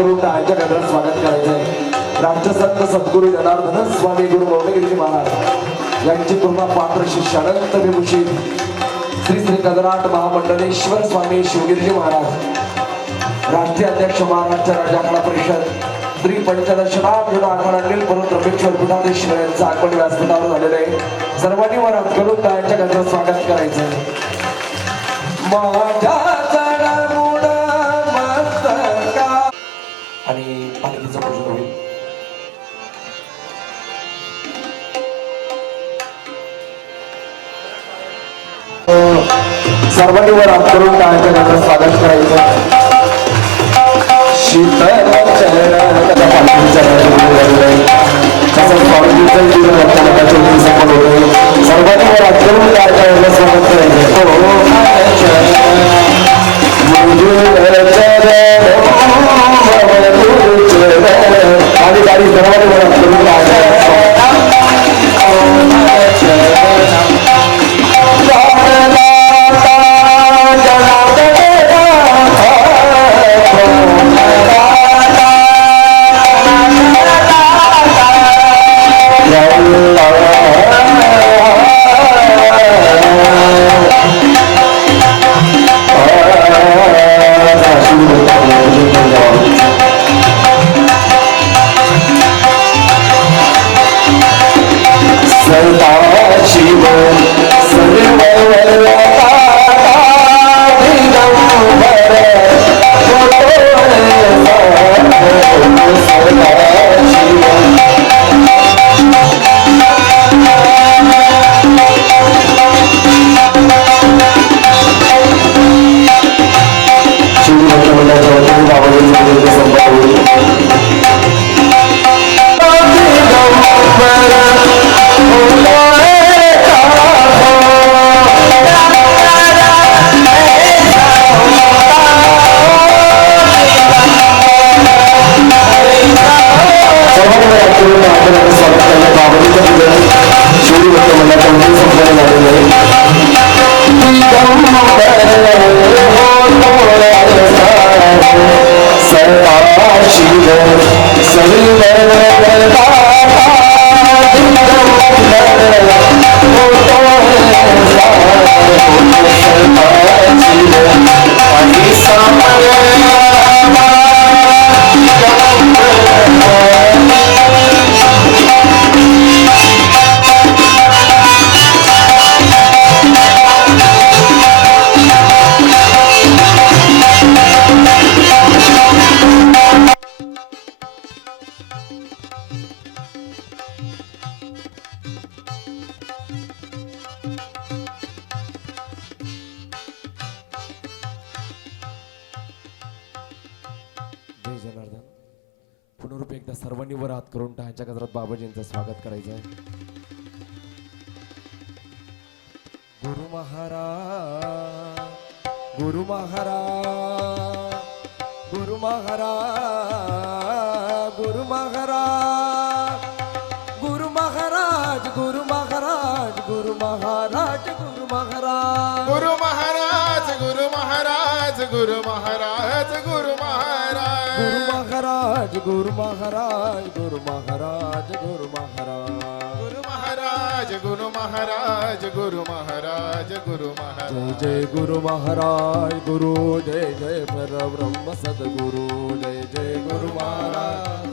करून त्यांच्या गजरात स्वागत करायचंय। राष्ट्रसंत सद्गुरू जनार्दन स्वामी गुरु मौलगिरी महाराज यांची कृपा पात्र शिष्य अनंत विभूषित श्री श्री गजराट महामंडलेश्वर स्वामी शिवगिरी महाराज राष्ट्रीय अध्यक्ष महाराष्ट्र राज्य कला परिषद श्री पंचदशनाम जुना आखाडातील परमब्रह्मेश्वर पीठाधीश्वर यांचा आगमन व्यासपीठावर झालेले आहे। सर्वांनी वर हात करून त्यांच्या गजरात स्वागत करायचं। माझ्या चढमुड मस्तका आणि पालखीचं पूजन होईल। सर्वांनी वर हात करून त्यांच्या गजरात स्वागत करायचं। शीतल चरण पालखीच्या सर्वांनी वर हात करून त्यांच्या गजरात स्वागत करायचं। आणि गाडी सर्वांनी वर हात करून पुनरुप एकदा सर्वांनी वर हात करून त्यांच्या गजरात बाबाजींचं स्वागत करायचं आहे। गुरु महाराज गुरु महाराज गुरु महाराज गुरु महाराज गुरु महाराज गुरु महाराज गुरु महाराज गुरु महाराज गुरु महाराज गुरु महाराज गुरु महाराज गुरु महाराज गुरु महाराज गुरु महाराज गुरु महाराज गुरु महाराज गुरु महाराज गुरु महाराज गुरु महाराज जय गुरु महाराज गुरु जय जय परब्रह्म सद्गुरु जय जय गुरु महाराज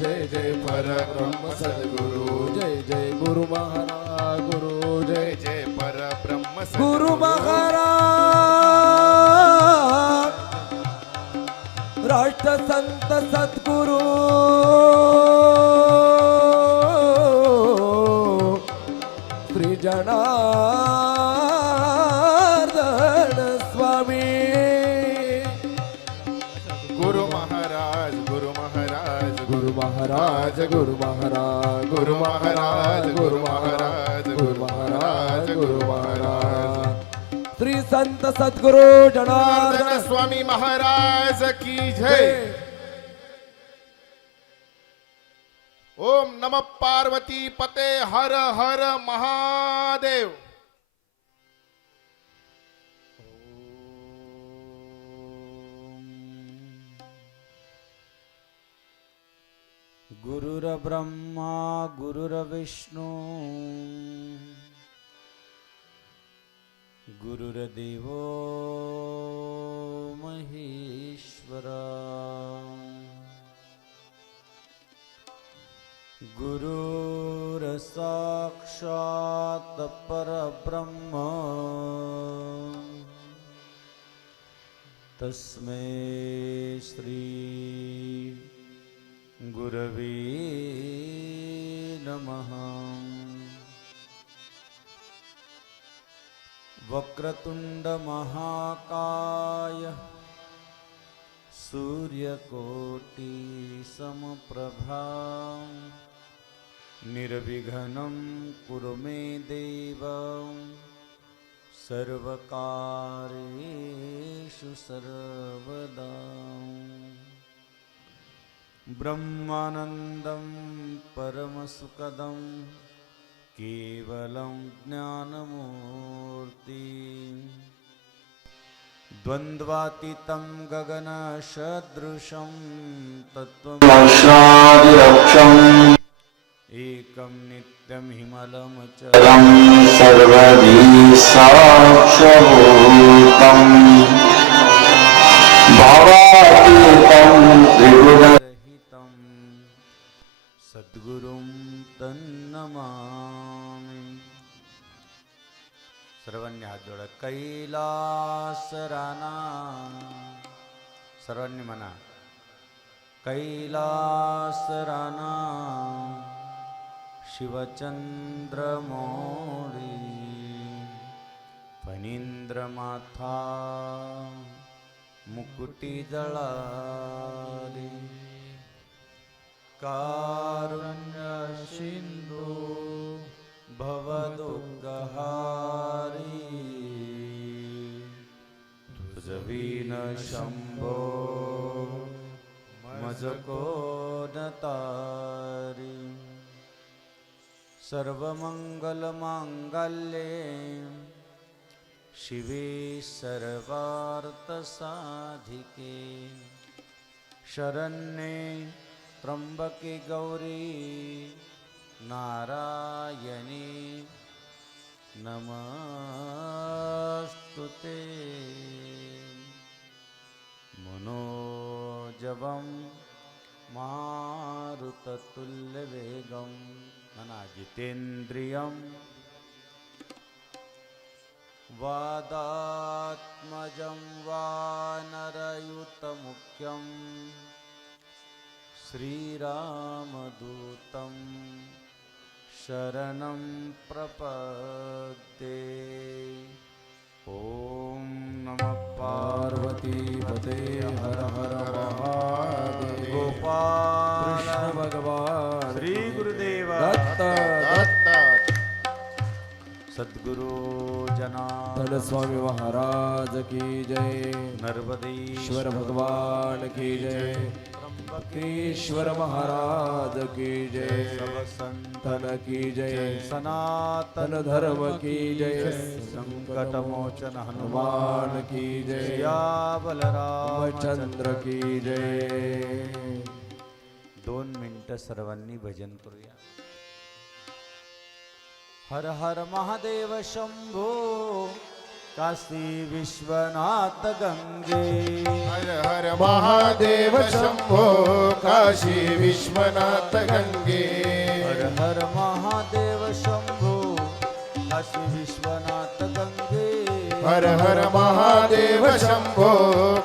जय जय परब्रह्म सद्गुरु जय जय गुरु महाराज गुरु जय जय परब्रह्म गुरु महाराज राष्ट्र संत सद्गुरु श्री जनार्दन स्वामी गुरु महाराज गुरु महाराज गुरु महाराज गुरु महाराज गुरु महाराज गुरु महाराज गुरु महाराज गुरु महाराज श्री संत सद्गुरु जनार्दन स्वामी महाराज की जय। ओम नमः पार्वती पते हर हर महादेव। गुरुर्ब्रह्मा गुरुर्विष्णू गुरुर्देवो महेश्वरा गुरुर्साक्षात् परब्रह्म तस्मै श्री गुरवे नमः। वक्रतुंड महाकाय सूर्यकोटि समप्रभा निर्विघ्नं कुरु मे देव सर्वकार्येषु सर्वदा। ब्रह्मानन्दं परमसुखदं केवलं ज्ञानमूर्ति द्वन्द्वातीतं गगनसदृशं तत्त्वमस्यादिलक्ष्यम् एकं नित्यं हिमलमचलं सर्वदी साक्षभूतं भावातीतं त्रिगुणरहितं सद्गुरुं तन्नमामि। सर्वांनी हात जोडा. कैलासराना सर्वांनी म्हणा कैलासराना शिवचंद्रमौळी फणींद्रमाथा मुकुटी जळाली कारुण्य सिंधू भवदुःखहारी तुझवीन शंभो मज कोण तारी सर्वमंगलमांगल्ये शिवे सर्वार्थसाधिके शरण्ये त्र्यंबके गौरी नारायणी नमस्तुते। मनोजवं मारुततुल्यवेगं जितेन्द्रियं वादात्मजं वानरयुतमुख्यं श्रीरामदूतं शरणं प्रपद्ये। ॐ नमः पार्वतीपते हर हर महादेव। गोपाल कृष्ण भगवान श्री गुरुदेव दत्त सद्गुरु जनार्दन स्वामी महाराज की जय। नर्मदेश्वर भगवान की जय। ईश्वर महाराज की जय। सब संतन की जय। सनातन धर्म की जय। संकट मोचन हनुमान की जय। सियावर रामचंद्र की जय। 2 मिनिटं सर्वांनी भजन करूया. हर हर महादेव शंभो काशी विश्वनाथ गंगे. हर हर महादेव शंभो काशी विश्वनाथ गंगे. हर हर महादेव शंभो काशी विश्वनाथ गंगे. हर हर महादेव शंभो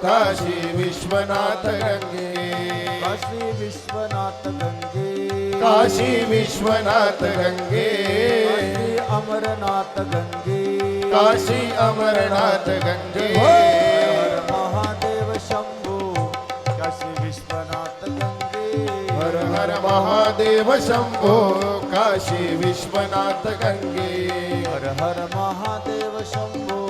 काशी विश्वनाथ गंगे. काशी विश्वनाथ गंगे. काशी विश्वनाथ गंगे. काशी अमरनाथ गंगे. काशी अमरनाथ गंगे. हर महादेव शंभो काशी विश्वनाथ गंगे. हर हर महादेव शंभो काशी विश्वनाथ गंगे. हर हर महादेव शंभो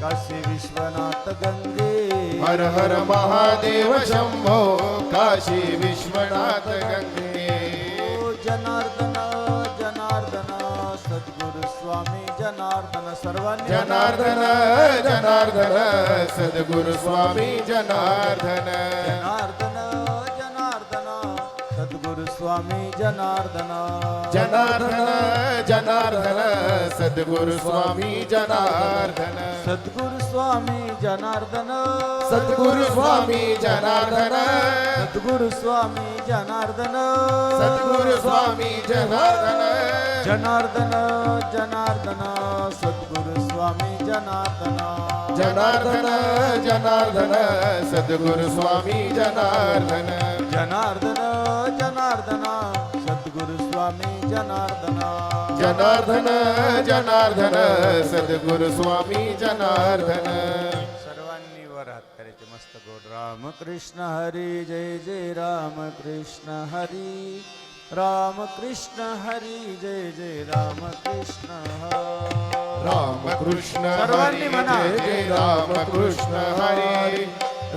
काशी विश्वनाथ गंगे. हर हर महादेव शंभो काशी विश्वनाथ गंगे. ओ जनार्दन जनार्दन सद्गुरु स्वामी जनार्दन सर्वांनी जनार्दन जनार्दन सद्गुरु स्वामी जनार्दन. जनार्दन जनार्दन सद्गुरु सद्गुरु स्वामी जनार्दन जनार्दन जनार्दन सद्गुरु स्वामी जनार्दन सद्गुरु स्वामी जनार्दन सद्गुरु स्वामी जनार्दन सद्गुरु स्वामी जनार्दन सद्गुरु स्वामी जनार्दन जनार्दन जनार्दन सद्गुरु स्वामी जनार्दन जनार्दन जनार्दन सद्गुरु स्वामी जनार्दन जनार्दन जनार्दन सद्गुरु स्वामी जनार्दन जनार्दन जनार्दन सद्गुरु स्वामी जनार्दन सर्वांनी वर हात करायचे मस्त गोड राम कृष्ण हरी जय जय राम कृष्ण हरी राम कृष्ण हरी जय जय राम कृष्ण राम कृष्ण सर्वांनी हरी म्हणा. जय जय राम कृष्ण हरी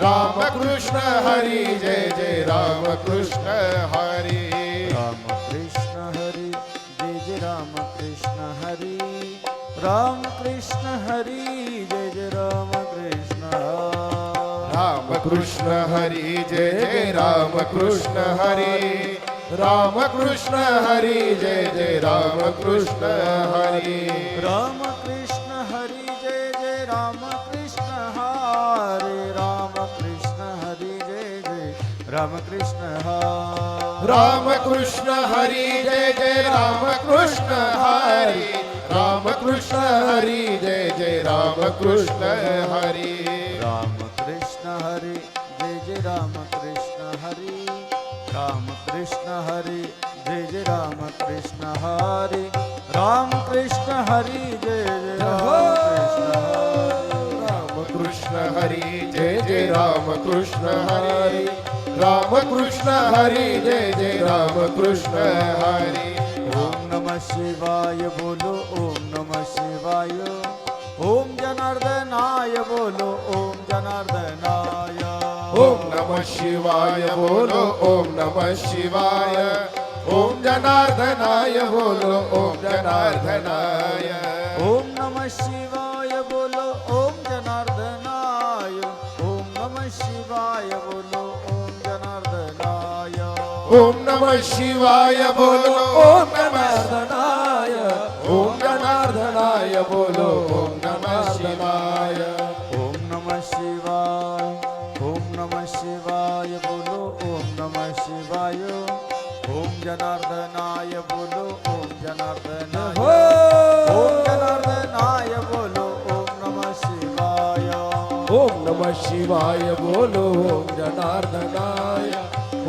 राम कृष्ण हरी जय जय राम कृष्ण हरी राम कृष्ण हरी जय जय राम कृष्ण हरी राम कृष्ण हरी जय जय राम कृष्ण राम कृष्ण हरी जय जय राम कृष्ण हरी राम कृष्ण हरी जय जय राम कृष्ण हरी राम कृष्ण हरी जय जय राम कृष्ण हरे राम कृष्ण हरी जय जय राम कृष्ण राम कृष्ण हरी जय जय राम कृष्ण हरी राम कृष्ण हरी जय जय राम कृष्ण हरी राम कृष्ण हरी जय जय राम कृष्ण हरी राम कृष्ण हरी जय जय राम कृष्ण हरी राम कृष्ण हरी जय जय राम कृष्ण हरी जय जय राम कृष्ण हरी राम कृष्ण हरी जय जय राम कृष्ण हरी ओम नमः शिवाय बोलो ओम नमः शिवाय ओम जनार्दनाय बोलो ओम जनार्दनाय ओम नमः शिवाय बोलो ओम नमः शिवाय ओम जनार्दनाय बोलो ओम जनार्दनाय ओम नमः शिवाय बोलो ओम जनार्दनाय ओम नमः शिवाय बोलो ओम जनार्दनाय ओम नमः शिवाय बोलो ओम जनार्दनाय ओम जनार्दनाय बोलो ओम नमः शिवाय ओम नमः शिवाय ओम नमः शिवाय बोलो ओम नमः शिवाय ओम जनार्दनाय बोलो ओम जनार्दनाय ओम जनार्दनाय बोलो ओम नमः शिवाय ओम नमः शिवाय बोलो ओम जनार्दनाय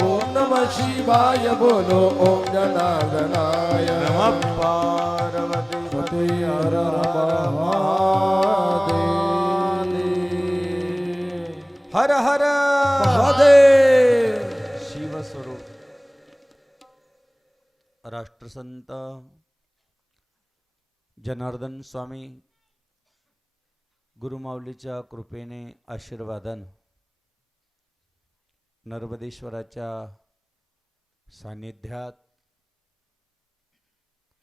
ओम नमः शिवाय बोलो ओम जनार्दनाय नमः पार्वती पते हर हर महादेव हर हर महादेव शिवस्वरूप राष्ट्रसंत जनार्दन स्वामी गुरुमाऊलीच्या कृपेने आशीर्वादन नर्मदेश्वराच्या सान्निध्यात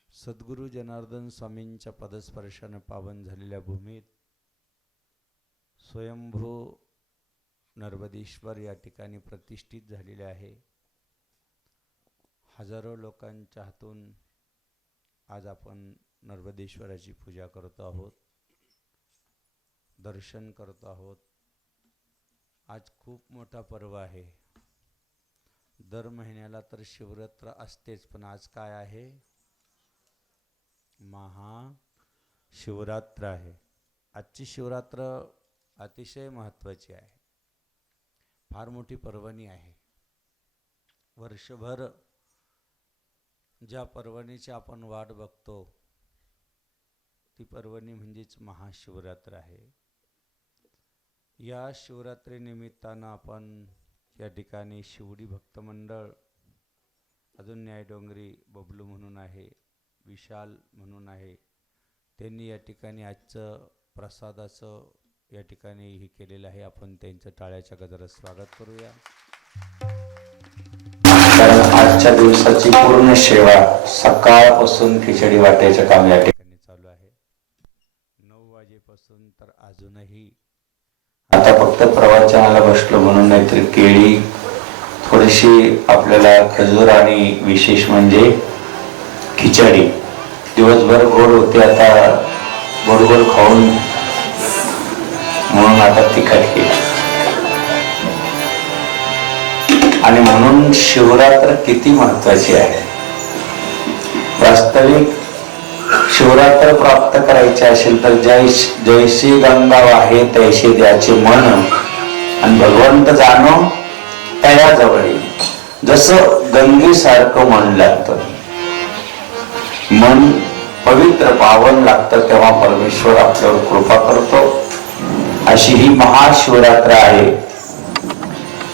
सद्गुरु जनार्दन स्वामींच्या पदस्पर्शाने पावन झालेल्या भूमीत स्वयंभू नर्मदेश्वर या ठिकाणी प्रतिष्ठित झालेले आहे. हजारो लोकांच्या हातून आज आपण नर्मदेश्वराची पूजा करतो आहोत, दर्शन करतो आहोत. आज खूप मोठा पर्व आहे. दर महिन्याला तर शिवरात्र असतेच, पण आज काय आहे? महाशिवरात्र आहे. आजची शिवरात्र अतिशय महत्त्वाची आहे. फार मोठी पर्वणी आहे. वर्षभर ज्या पर्वणीची आपण वाट बघतो ती पर्वणी म्हणजेच महाशिवरात्र आहे. या शिवरात्रीनिमित्तानं आपण या ठिकाणी शिवडी भक्त मंडळ, अजून न्यायडोंगरी बबलू म्हणून आहे, विशाल म्हणून आहे, त्यांनी या ठिकाणी आजचं प्रसादाचं या ठिकाणी हे केलेलं आहे. आपण त्यांचं टाळ्याच्या गजरात स्वागत करूया. कारण आजच्या दिवसाची पूर्ण सेवा सकाळपासून खिचडी वाटायचं काम या ठिकाणी चालू आहे. 9 वाजेपासून तर अजूनही आता फक्त प्रवचनाला बसलो म्हणून, नाहीतर केळी, थोडीशी दिवशी आपल्याला खजूर आणि विशेष म्हणजे खिचडी दिवसभर गोड होते, आता गोड गोड खाऊन म्हणून आता तिखट केली. आणि म्हणून शिवरात्र किती महत्वाची आहे. वास्तविक शिवरात्र प्राप्त करायचे असेल तर जैसे गंगा वाहे तैसे द्याचे मन, आणि भगवंत जाणो तया जवळ. जसं गंगेसारखं मन लागतं, मन पवित्र पावन लागतं, तेव्हा परमेश्वर आपल्यावर कृपा करतो. अशी ही महाशिवरात्र आहे.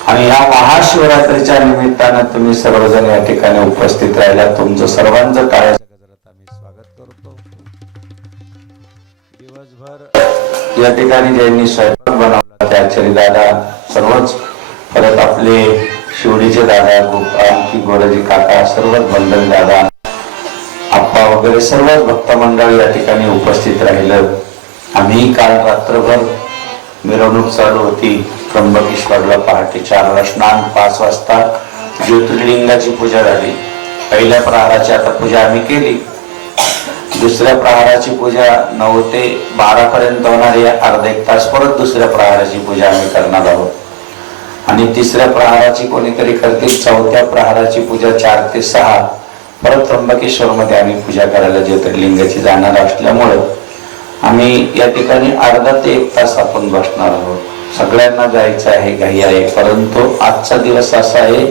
आणि या महाशिवरात्रीच्या निमित्तानं तुम्ही सर्वजण या ठिकाणी उपस्थित राहिला. तुमचं सर्वांचं काय गजरात आम्ही स्वागत करतो. दिवसभर या ठिकाणी ज्यांनी स्वयंपाक बनवला ते आचार्य दादा, सर्वच, परत आपले शिवडीचे दादा, आणखी गोराजी काका, सर्वच बंधन दादा, आप्पा वगैरे सर्वच भक्त मंडळ या ठिकाणी उपस्थित राहिलं. आम्ही काल रात्रभर मिरवणूक चालू होती. त्र्यंबकेश्वरला पहाटे 4ला स्नान, 5 वाजता ज्योतिर्लिंगाची पूजा झाली. पहिल्या प्रहाराची आता पूजा आम्ही केली. दुसऱ्या प्रहाराची पूजा 9 ते 12 पर्यंत होणार आहे. अर्धा एक तास परत दुसऱ्या प्रहाराची पूजा आम्ही करणार आहोत. आणि तिसऱ्या प्रहाराची कोणीतरी करतील. चौथ्या प्रहाराची पूजा 4 ते 6 परत त्र्यंबकेश्वर मध्ये आम्ही पूजा करायला ज्योतिर्लिंगाची जाणार असल्यामुळं आम्ही या ठिकाणी अर्धा ते 1 तास आपण बसणार आहोत. सगळ्यांना जायचं आहे, घाई आहे. परंतु आजचा दिवस असा आहे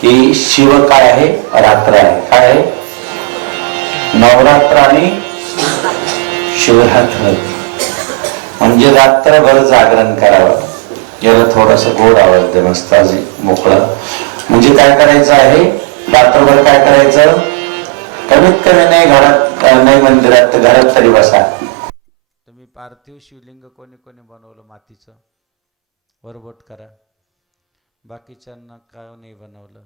की शिव काय आहे, रात्र आहे. काय आहे, नवरात्र आणि शिवरात्र, म्हणजे रात्रभर जागरण करावं. याला थोडासा गोड आवाज दे, मस्त मोकळा. म्हणजे काय करायचं आहे, रात्रभर काय करायचं, कमीत कमी नाही घरात, नाही मंदिरात, तर घरात तरी बसा. तुम्ही पार्थिव शिवलिंग कोणी कोणी बनवलं मातीचं, वरबोट करा. बाकीच्यांना का नाही बनवलं,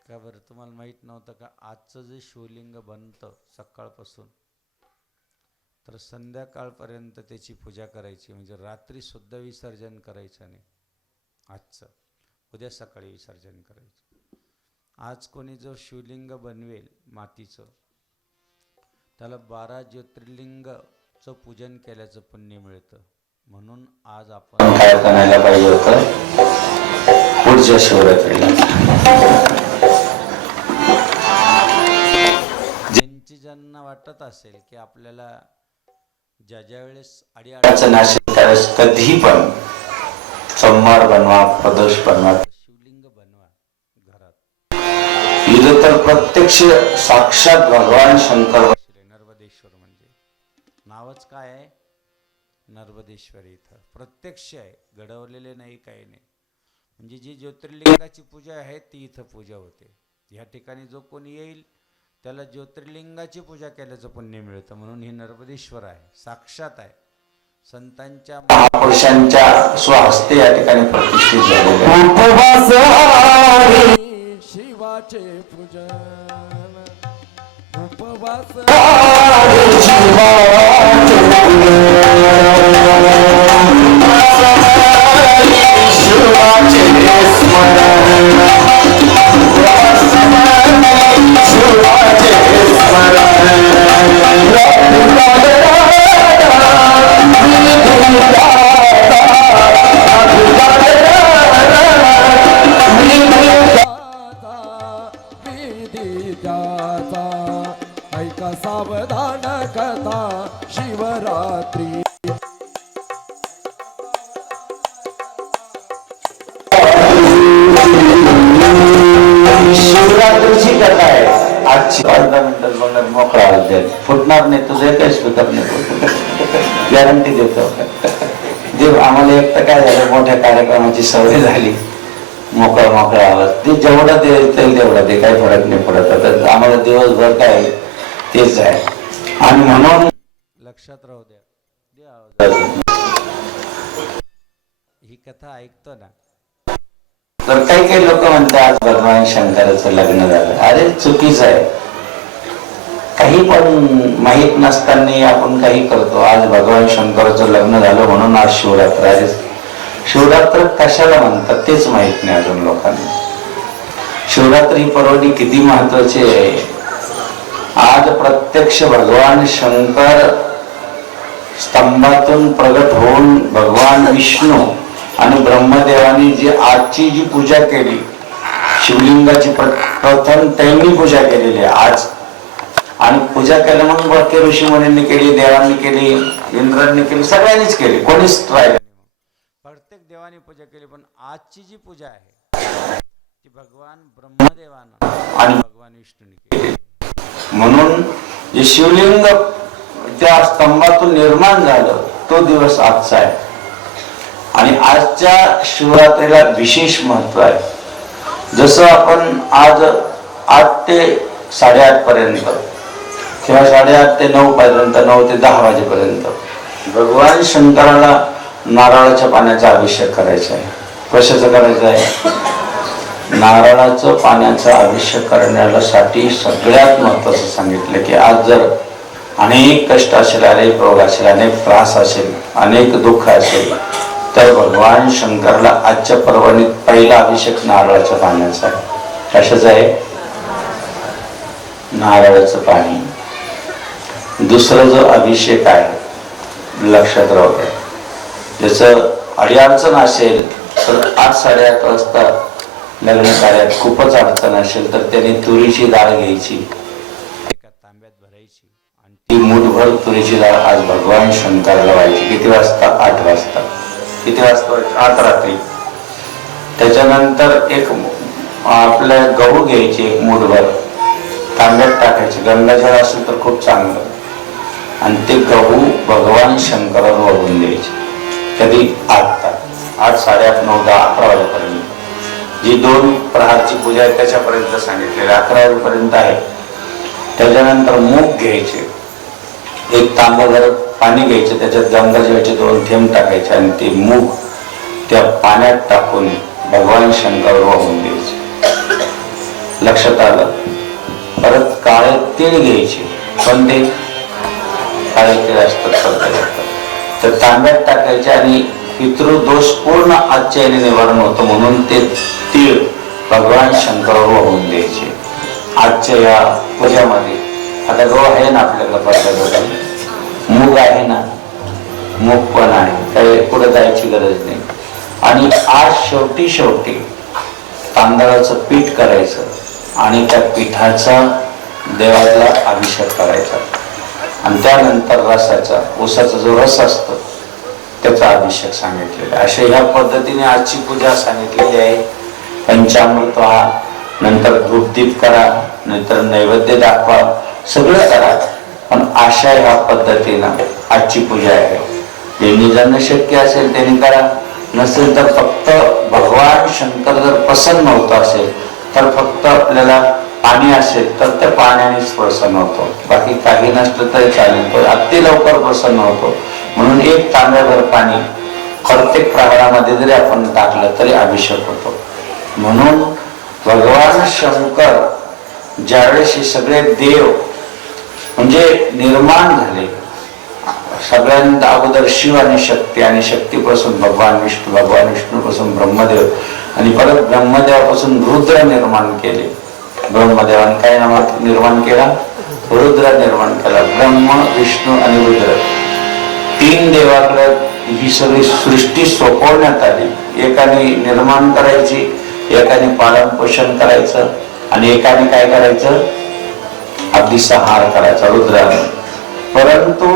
का बरं? तुम्हाला माहीत नव्हतं का आजचं जे शिवलिंग बनतं सकाळपासून तर संध्याकाळपर्यंत त्याची पूजा करायची, म्हणजे रात्री सुद्धा विसर्जन करायचं नाही. आजचं उद्या सकाळी विसर्जन करायचं. आज कोणी जो शिवलिंग बनवेल मातीचं त्याला 12 ज्योतिर्लिंगचं पूजन केल्याचं पुण्य मिळतं. म्हणून आज आपण काय करायला पाहिजे होतं पुढच्या शिवरात्रीला. ज्यांना वाटत असेल की आपल्याला ज्या वेळेस अडचण असेल त्यावेळेस कधी पण सोमवार बनवा, प्रदोष बनवा, शिवलिंग बनवा घरात. इथं तर प्रत्यक्ष साक्षात भगवान शंकर. नर्मदेश्वर म्हणजे नावच काय आहे, नर्मदेश्वर. इथं प्रत्यक्ष आहे, घडवलेले नाही, काही नाही. म्हणजे जी ज्योतिर्लिंगाची पूजा आहे ती इथं पूजा होते. ह्या ठिकाणी जो कोणी येईल त्याला ज्योतिर्लिंगाची पूजा केल्याचं पुण्य मिळतं. म्हणून ही नर्मदेश्वर आहे, साक्षात आहे. संतांच्या महापुरुषांच्या स्वहस्ते या ठिकाणी प्रतिष्ठित झालेले शिवाचे पूजन, उपवास ऐका सावधान कथा शिवरात्री. शिवरात्रीची कथा आहे आजची. 15 मिनिटं बघणार, मोकळा आवाज द्याल, फुटणार नाही. तुझं काही स्पीकर नाही, गॅरंटी देतो. जे आम्हाला एक तर काय झालं, मोठ्या कार्यक्रमाची सवय झाली, मोकळा मोकळा आवाज. ते जेवढा देईल तेवढा ते काही फरक नाही पडत. आता आम्हाला दिवसभर काय तेच आहे. आणि म्हणून लक्षात राहू द्या, दे आवाज. ही कथा ऐकतो ना, तर काही काही लोक म्हणतात आज भगवान शंकराचं लग्न झालं. अरे चुकीचं आहे. काही पण माहीत नसताना आपण काही करतो. आज भगवान शंकराचं लग्न झालं म्हणून आज शिवरात्र. शिवरात्र कशाला म्हणतात तेच माहित नाही अजून लोकांना. शिवरात्री पर्वणी किती महत्वाची आहे. आज प्रत्यक्ष भगवान शंकर स्तंभातून प्रगट होऊन भगवान विष्णू आणि ब्रह्मदेवानी जी आजची जी पूजा केली, शिवलिंगाची प्रथम त्यांनी पूजा केलेली आहे आज. आणि पूजा केल्या मग बाकी ऋषी मुनींनी केली, देवांनी केली, इंद्रांनी केली, सगळ्यांनीच केली, कोणीच राहिलं. प्रत्येक देवाने पूजा केली, पण आजची जी पूजा आहे ती भगवान ब्रह्मदेवानं आणि भगवान विष्णूने केली. म्हणून जे शिवलिंग त्या स्तंभातून निर्माण झालं तो दिवस आजचा आहे. आणि आजच्या शिवरात्रीला विशेष महत्व आहे. जसं आपण आज 8 ते 8:30 पर्यंत किंवा 8:30 ते 9 पर्यंत, 9 ते 10 वाजेपर्यंत भगवान शंकराला नारळाच्या पाण्याचा अभिषेक करायचा आहे. कशाचं करायचं आहे? नारळाचं पाण्याचा अभिषेक करण्यासाठी सगळ्यात महत्वाचं सांगितलं की आज जर अनेक कष्ट असेल, अनेक रोग असेल, अनेक त्रास असेल, अनेक दुःख असेल, तर भगवान शंकरला आजच्या पर्वणीत पहिला अभिषेक नारळाच्या पाण्याचा आहे. कशाचा आहे? नारळाचं पाणी. दुसरा जो अभिषेक आहे लक्षात राहू द्या, ज्याचं अडीअडचण असेल तर 8-8:30 वाजता लग्न कार्यात खूपच अडचण असेल तर त्याने तुरीची डाळ घ्यायची, एका तांब्यात भरायची आणि ती मूठभर तुरीची डाळ आज भगवान शंकराला व्हायची. किती वाजता? 8 वाजता. किती वाजता? 8 रात्री. त्याच्यानंतर एक आपल्या गहू घ्यायची, एक मूठभर तांब्यात टाकायचे, गंगाजळ असेल तर खूप चांगलं, आणि ते गहू भगवान शंकराला वाहून द्यायचे. कधी? 8 तास, 8, 8:30, 9, 10, 11 वाजेपर्यंत. जी 2 प्रहारची पूजा आहे त्याच्यापर्यंत सांगितलेली, 11 वाजेपर्यंत आहे. त्याच्यानंतर मूग घ्यायचे, एक तांब्याभर पाणी घ्यायचे, त्याच्यात गंगाजळाचे 2 थेंब टाकायचे आणि ते मूग त्या पाण्यात टाकून भगवान शंकरावर वाहून द्यायचे. लक्षात आलं? परत काळे तीळ घ्यायचे. कोणते? काळे तीळ असतात तर तांब्यात टाकायचे आणि पितृदोष पूर्ण आजच्या याने निवारण होतं म्हणून ते तीळ भगवान शंकरावर वाहून द्यायचे आजच्या या पूजामध्ये. आता गहू आहे ना आपल्याला, पदार्थ मूग आहे ना, मूग पण आहे, काही पुढे जायची गरज नाही. आणि आज शेवटी तांदळाचं पीठ करायचं आणि त्या पिठाचा देवाला अभिषेक करायचा आणि त्यानंतर रसाचा, ऊसाचा जो रस असतो त्याचा अभिषेक सांगितलेला. अशा ह्या पद्धतीने आजची पूजा सांगितलेली आहे. पंचामृत व्हा, नंतर धूपदीप करा, नंतर नैवेद्य दाखवा, सगळं करा, पण अशा ह्या पद्धतीनं आजची पूजा आहे. ज्यांनी ज्यांना शक्य असेल त्यांनी करा, नसेल तर फक्त भगवान शंकर जर प्रसन्न होत असेल तर फक्त आपल्याला पाणी असेल तर त्या पाण्यानेच प्रसन्न होतो, बाकी काही नसलं तरी चालेल, तो अति लवकर प्रसन्न होतो. म्हणून एक तांब्याभर पाणी प्रत्येक प्रहारामध्ये जरी आपण टाकलं तरी अभिषेक होतो. म्हणून भगवान शंकर ज्यावेळेस हे सगळे देव म्हणजे निर्माण झाले, सगळ्यांत अगोदर शिव आणि शक्ती, आणि शक्तीपासून भगवान विष्णू, भगवान विष्णूपासून ब्रह्मदेव, आणि परत ब्रह्मदेवापासून रुद्र निर्माण केले. ब्रह्मदेवाने काय निर्माण केला? रुद्र निर्माण केला. ब्रह्म, विष्णू आणि रुद्र 3 देवाकडे ही सगळी सृष्टी सोपवण्यात आली. एकाने निर्माण करायची, एकाने पालन पोषण करायचं आणि एकाने काय करायचं? अगदी संहार करायचा रुद्राने. परंतु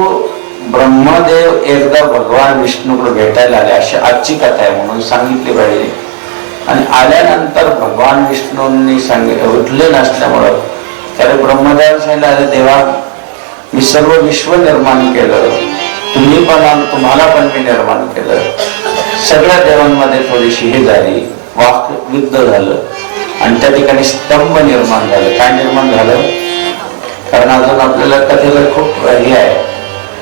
ब्रह्मदेव एकदा भगवान विष्णूकडे भेटायला आले, अशी आजची कथा आहे म्हणून सांगितली पाहिजे. आणि आल्यानंतर भगवान विष्णूंनी उठले नसल्यामुळं त्याला ब्रह्मदेव सांगितलं, अरे देवा, मी सर्व विश्व निर्माण केलं, तुम्ही पण, तुम्हाला पण मी निर्माण केलं. सगळ्या देवांमध्ये थोडीशी हे झाली, वाकयुद्ध झालं आणि त्या ठिकाणी स्तंभ निर्माण झालं. काय निर्माण झालं? कारण अजून आपल्याला कथेला खूप हे आहे.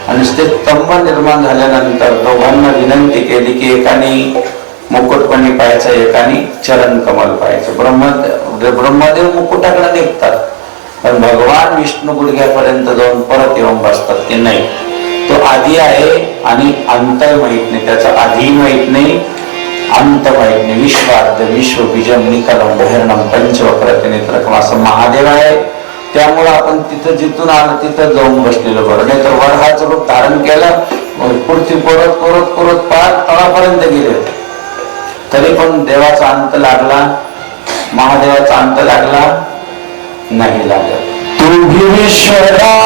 आणि ते स्तंभ निर्माण झाल्यानंतर दोघांना विनंती केली की एकाने मुकुटपणी पाहायचं, एकाने चरण कमल पाहायचं. ब्रह्मदेव मुकुटाकडे निघतात, पण भगवान विष्णू गुडघ्यापर्यंत जाऊन परत येऊन बसतात की नाही, तो आधी आहे आणि अंत माहित नाही, त्याचा आधी माहित नाही अंतवैज्ञ विश्वार्ध विश्व बीजम निकलम भैरणम पंचवक्र नेत्रकम असं महादेव आहे. त्यामुळे आपण तिथं जिथून आलं तिथं जाऊन बसलेलं बरं. नाही तर वरहाचं रूप धारण केलं, पुढची परत परत परत पार तळापर्यंत गेले होते, तरी पण देवाचा अंत लागला, महादेवाचा अंत लागला नाही लागला. तुम्ही विश्वरा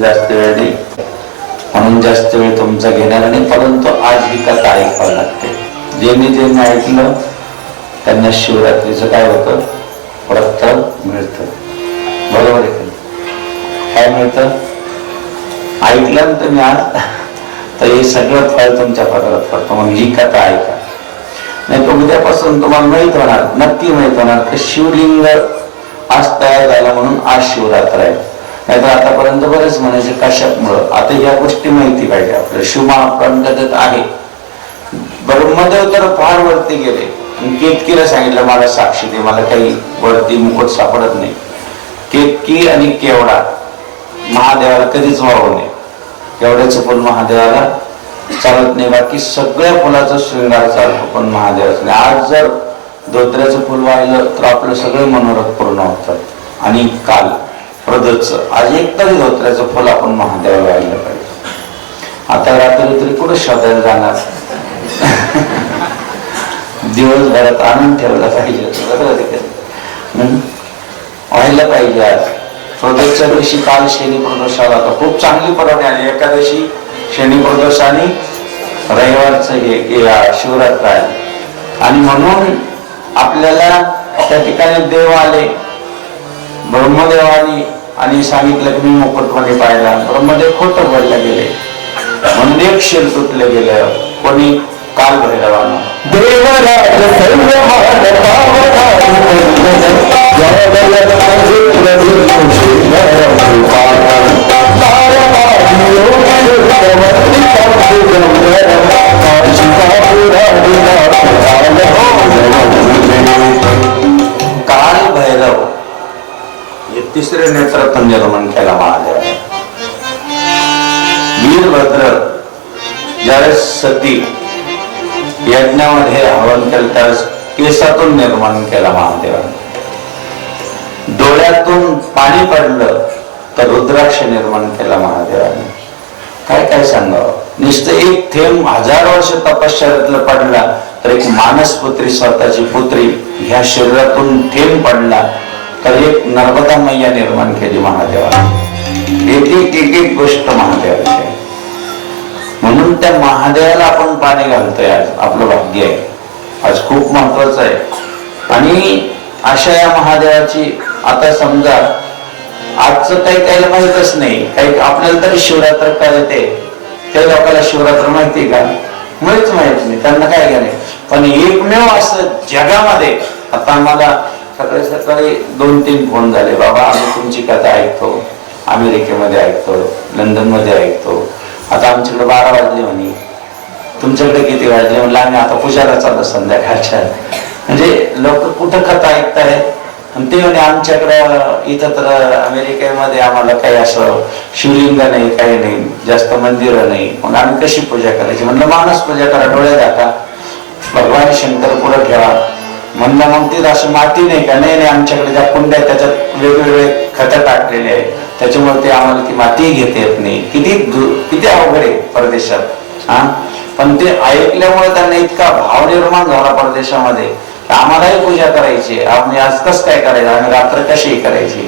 जास्त वेळ नाही म्हणून जास्त वेळ तुमचा घेणार नाही, परंतु आज ही कथा ऐकावी लागते. ज्यांनी ऐकलं त्यांना शिवरात्रीचं काय होतं, व्रत मिळतं. बरोबर आहे, काय मिळतं? ऐकलं ना तुम्ही आज, तर हे सगळं फळ तुमच्या पदरात पडतं. मग ही कथा ऐका, नाही तर उद्यापासून तुम्हाला माहित होणार, नक्की माहित होणार की शिवलिंग आज तयार झाला म्हणून आज शिवरात्र आहे. नाहीतर आतापर्यंत बरेच म्हणायचे कशामुळं. आता ह्या गोष्टी माहिती पाहिजे आपल्याला. शिवमहाप्रंथात आहे, ब्रह्मदेव तर फार वरती गेले, केतकीला सांगितलं मला साक्षी दे, मला काही वरती मुकुट सापडत नाही. केतकी आणि केवडा महादेवाला कधीच वाहू नये. केवड्याचं फुल महादेवाला चालत नाही, बाकी सगळ्या फुलाचा शृंगार चालतो, पण महादेवाचं नाही. आज जर धोत्र्याचं फुल वाहिलं तर आपलं सगळे मनोरथ पूर्ण होतात. आणि काल प्रदोषचं आज एक तरी धोत्र्याचं फुल आपण महादेवाला वाहिलं पाहिजे. आता रात्री तरी कुठं शोधायला जाणार, दिवसभरात आणून ठेवला पाहिजे, व्हायला पाहिजे. आज प्रदोषच्या दिवशी काल शनी प्रदोष आला होता, खूप चांगली पर्वणी आली. एकादशी, शनी प्रदोष आणि रविवारचं हे शिवरात्र आहे. आणि म्हणून आपल्याला त्या ठिकाणी देव आले, ब्रह्मदेवानी, आणि सांगितलं की मी मुकुटमणी पाहिला. ब्रह्मदेव खोटं बोलले गेले म्हणून एक शिर तुटले गेले. कोणी? काल भैरवानं. काल भैरव हे तिसरे नेत्रातून निर्माण केला महादेव. वीरभद्र ज्यावेळेस सती यज्ञामध्ये हवन केलं त्यावेळेस केसातून निर्माण केला महादेवाने. डोळ्यातून पाणी पडलं तर रुद्राक्ष निर्माण केला महादेवाने. काय काय सांगावं. नुसतं एक थेंब 1000 वर्ष तपश्चर्यातलं पडला तर एक मानसपुत्री, स्वतःची पुत्री ह्या शरीरातून थेंब पडला तर एक नर्मदा मैया निर्माण केली महादेवाने. एक एक गोष्ट महादेवाची. म्हणून त्या महादेवाला आपण पाणी घालतोय आज, आपलं भाग्य आहे. आज खूप महत्वाचं आहे. आणि अशा या महादेवाची आता समजा आजचं काही काही माहितच नाही, काही आपल्याला तरी शिवरात्र कळते, त्या लोकांना शिवरात्र माहिती का? मुळीच माहित नाही, त्यांना काय घ्या. पण एकमेव असं जगामध्ये, आता आम्हाला सकाळी सकाळी 2-3 फोन झाले, बाबा आम्ही तुमची कथा ऐकतो, अमेरिकेमध्ये ऐकतो, लंडन मध्ये ऐकतो. आता आमच्याकडे 12 वाजले म्हणे, तुमच्याकडे किती वाजले? म्हणलं आम्ही आता पूजाला चाललो संध्याकाळच्या. म्हणजे लोक कुठं कथा ऐकतायत. आणि ते म्हणे आमच्याकडं इथं तर अमेरिकेमध्ये आम्हाला काही असं शिवलिंग नाही, काही नाही, जास्त मंदिरं नाही, मग आम्ही कशी पूजा करायची? म्हणलं मानस पूजा करा, डोळे दाखा, भगवान शंकर पुढे ठेवा. म्हणलं मग तिथं असं माती नाही का? नाही, आमच्याकडे ज्या कुंड्या आहेत त्याच्यात वेगवेगळे खतं टाकलेले आहेत, त्याच्यामुळे ते आम्हाला ती माती घेता येत नाही. किती अवघड आहे परदेशात. हा, पण ते ऐकल्यामुळे त्यांना इतका भाव निर्माण झाला परदेशामध्ये आम्हालाही पूजा करायची, आम्ही आज कसं काय करायचं, आम्ही रात्र कशी करायची,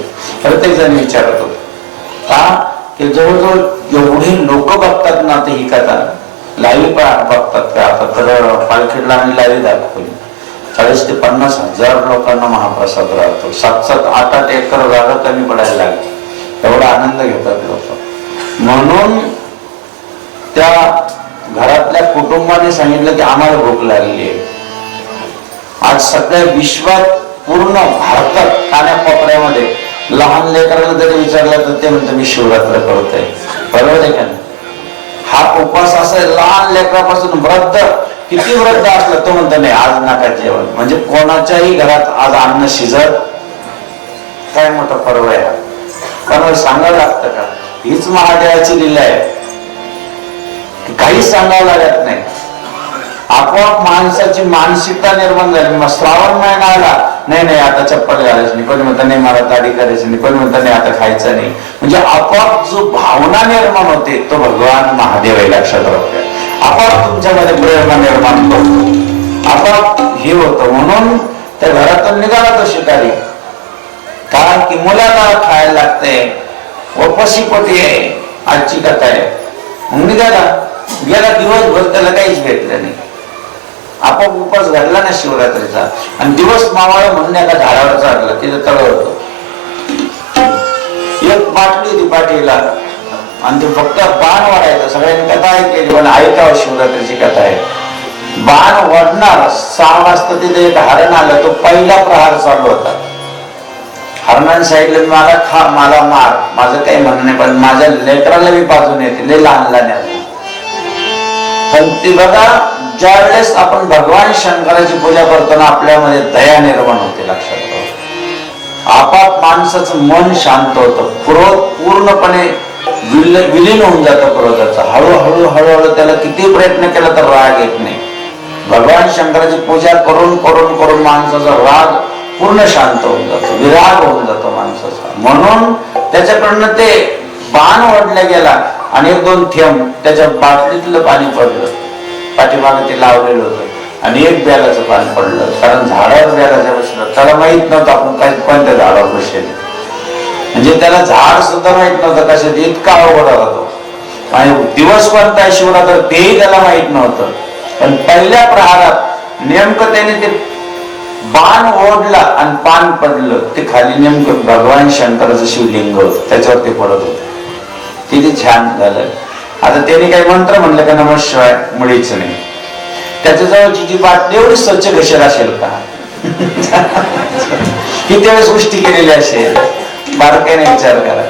प्रत्येक जण विचारत होतो. का की जवळजवळ एवढे लोक बघतात ना ते ही कथा लाईव्ह बघतात का. आता तर पालखीला आम्ही लाईव्ह दाखवली, 40 ते 50 हजार लोकांना महाप्रसाद राहतो. 7-7, 8-8 एकर जागा कमी पडायला लागली, एवढा आनंद घेतात लोक. म्हणून त्या घरातल्या कुटुंबाने सांगितलं की आम्हाला भूक लागली आहे. आज सगळ्या विश्वात, पूर्ण भारतात, कानाकोपऱ्यामध्ये लहान लेकराला जरी विचारलं तर ते म्हणतं मी शिवरात्र करतोय. बरोबर आहे का? हा उपवास असा लहान लेकरापासून वृद्ध, किती वृद्ध असलं तो म्हणतो नाही आज नका जेवण. म्हणजे कोणाच्याही घरात आज अन्न शिजत, काय मोठा पर्व आहे. कोणाला सांगावं लागतं का? हीच महादेवाची लीला आहे, काहीच सांगावं लागत नाही. आपोआप माणसाची मानसिकता निर्माण झाली. मग श्रावण महिना आला, नाही आता चप्पल घालायची नाही, कोणी म्हणतं नाही मला दाढी करायची नाही, कोणी म्हणतं नाही आता खायचं नाही. म्हणजे आपोआप जो भावना निर्माण होते तो भगवान महादेव आहे. लक्षात राहू, आपोआप तुमच्यामध्ये प्रेरणा निर्माण करतो, आपोआप हे होतं. म्हणून त्या घरातून निघाला तो शिकारी, कारण की मुलाला खायला लागते, उपाशीपोटी आहे, आजची कथा आहे. मग निघाला, गेला दिवसभर त्याला काहीच भेटलं नाही. आपोआप उपास घडला ना शिवरात्रीचा, आणि दिवस मावळ म्हणून एका झाडावर चढला, तिथं तळ होतं. एक बाटली होती पाठीला, आणि ते फक्त बाण वाढायचं. सगळ्यांनी कथा ऐकली, पण ऐकावं, शिवरात्रीची कथा आहे. बाण वाढणार 6 वाजता तिथे एक हरण आलं, तो पहिला प्रहार चालू होता. हरणाने सांगितलं मला मार, माझं काही म्हणणं नाही, पण माझ्या लेकराला मी बाजून येते, लय लहान लहान. पण ती बघा, ज्या वेळेस आपण भगवान शंकराची पूजा करतो ना, आपल्यामध्ये दया निर्माण होते. लक्षात ठेवा, आपाप माणसाचं मन शांत होतं, क्रोध पूर्णपणे विलीन होऊन जातं क्रोधाचा. हळूहळू हळूहळू त्याला किती प्रयत्न केला तर राग येत नाही. भगवान शंकराची पूजा करून करून करून माणसाचा राग पूर्ण शांत होऊन जातो, विराग होऊन जातो माणसाचा. म्हणून त्याच्याकडनं ते बाण ओढला गेला, आणि 1-2 थेंब त्याच्या बाटलीतलं पाणी पडलं, पाठीमागे ते लावलेलं होतं, आणि एक बेलाचं पाणी पडलं. कारण झाडावर बेलाच्या बसलं, त्याला माहित नव्हतं आपण काय कोणत्या झाडावर बसले. म्हणजे त्याला झाड सुद्धा माहित नव्हतं कशात, इतका अवघड होता तो. आणि दिवस कोणता आहे शिवरात्र तेही त्याला माहित नव्हतं. पण पहिल्या प्रहारात नेमकं त्याने ते बाण ओढला आणि पान पडलं, ते खाली नेमकं भगवान शंकराचं शिवलिंग होतं, त्याच्यावर ते पडत होतं. किती छान झालं. आता त्याने काही मंत्र म्हणलं का नमः शिवाय, मुळीच नाही. त्याच्याजवळची जी बाटली एवढी स्वच्छ घसेल असेल का, किती वेळेस गोष्टी केलेली असेल, बारकाईने विचार करा.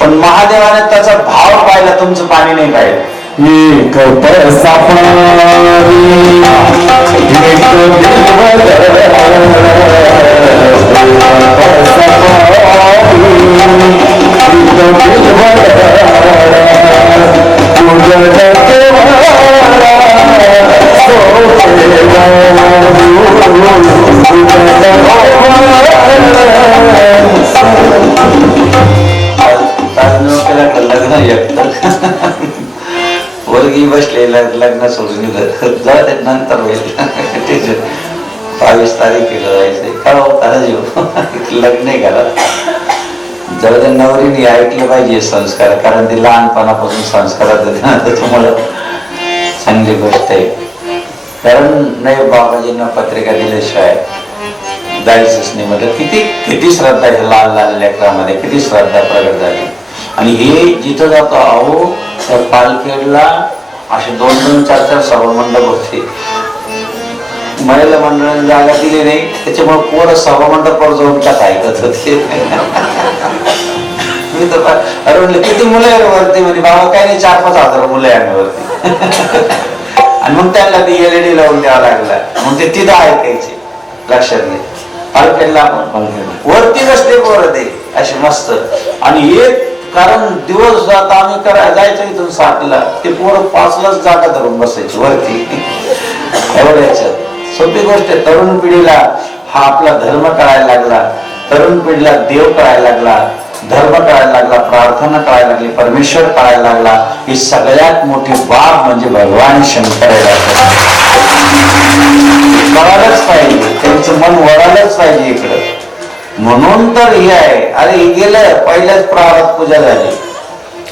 पण महादेवाने त्याचा भाव पाहिला, तुमचं पाणी नाही पाहिलं. वर्गी बसलेला लग्न सोडून जाऊ दे, नंतर होईल. 22 तारखेला जायचंय का होता जीव, लग्न आहे घरात. जाऊ दे, नवरीने ऐकलं पाहिजे संस्कार, कारण ती लहानपणापासून संस्कारात होते ना, त्याच्यामुळं चांगली गोष्ट आहे. कारण नाही बाबाजींना पत्रिका दिल्याशिवाय जायचंच नाही. म्हटलं किती श्रद्धा आहे लहान लहान लेकरांमध्ये, किती श्रद्धा प्रगट झाली. आणि हे जिथं जातो, अहो त्या पालखेडला असे 2-2, 4-4 सभामंडप होते. महिला मंडळाने जागा दिली नाही, त्याच्यामुळे पोरं सभामंडपावर जाऊन कथा ऐकत होते. मी तर अरे म्हणलं किती मुलं आहे वरती, म्हणजे बाबा काय नाही 4-5 हजार मुलं आहे वरती. आणि मग त्यांना ती LED लावून द्यावा लागला, मग ते तिथं ऐकायचे. लक्षात घे, पालखेडला आपण वरती बसते पोरं ते असे मस्त. आणि एक कारण दिवस आता आम्ही जायचं इथून 7ला, ते पोरं 5लाच जागा धरून बसायची वरती. एवढ्याच्यात सोपी गोष्ट आहे. तरुण पिढीला हा आपला धर्म कळायला लागला, तरुण पिढीला देव कळायला लागला, धर्म कळायला लागला, प्रार्थना कळायला लागली, परमेश्वर कळायला लागला. ही सगळ्यात मोठी बाब म्हणजे भगवान शंकर आहे. कळालंच पाहिजे, त्यांचं मन वळालंच पाहिजे इकडं. म्हणून तर हे आहे. अरे हे गेलं, पहिल्याच प्रहारात पूजा झाली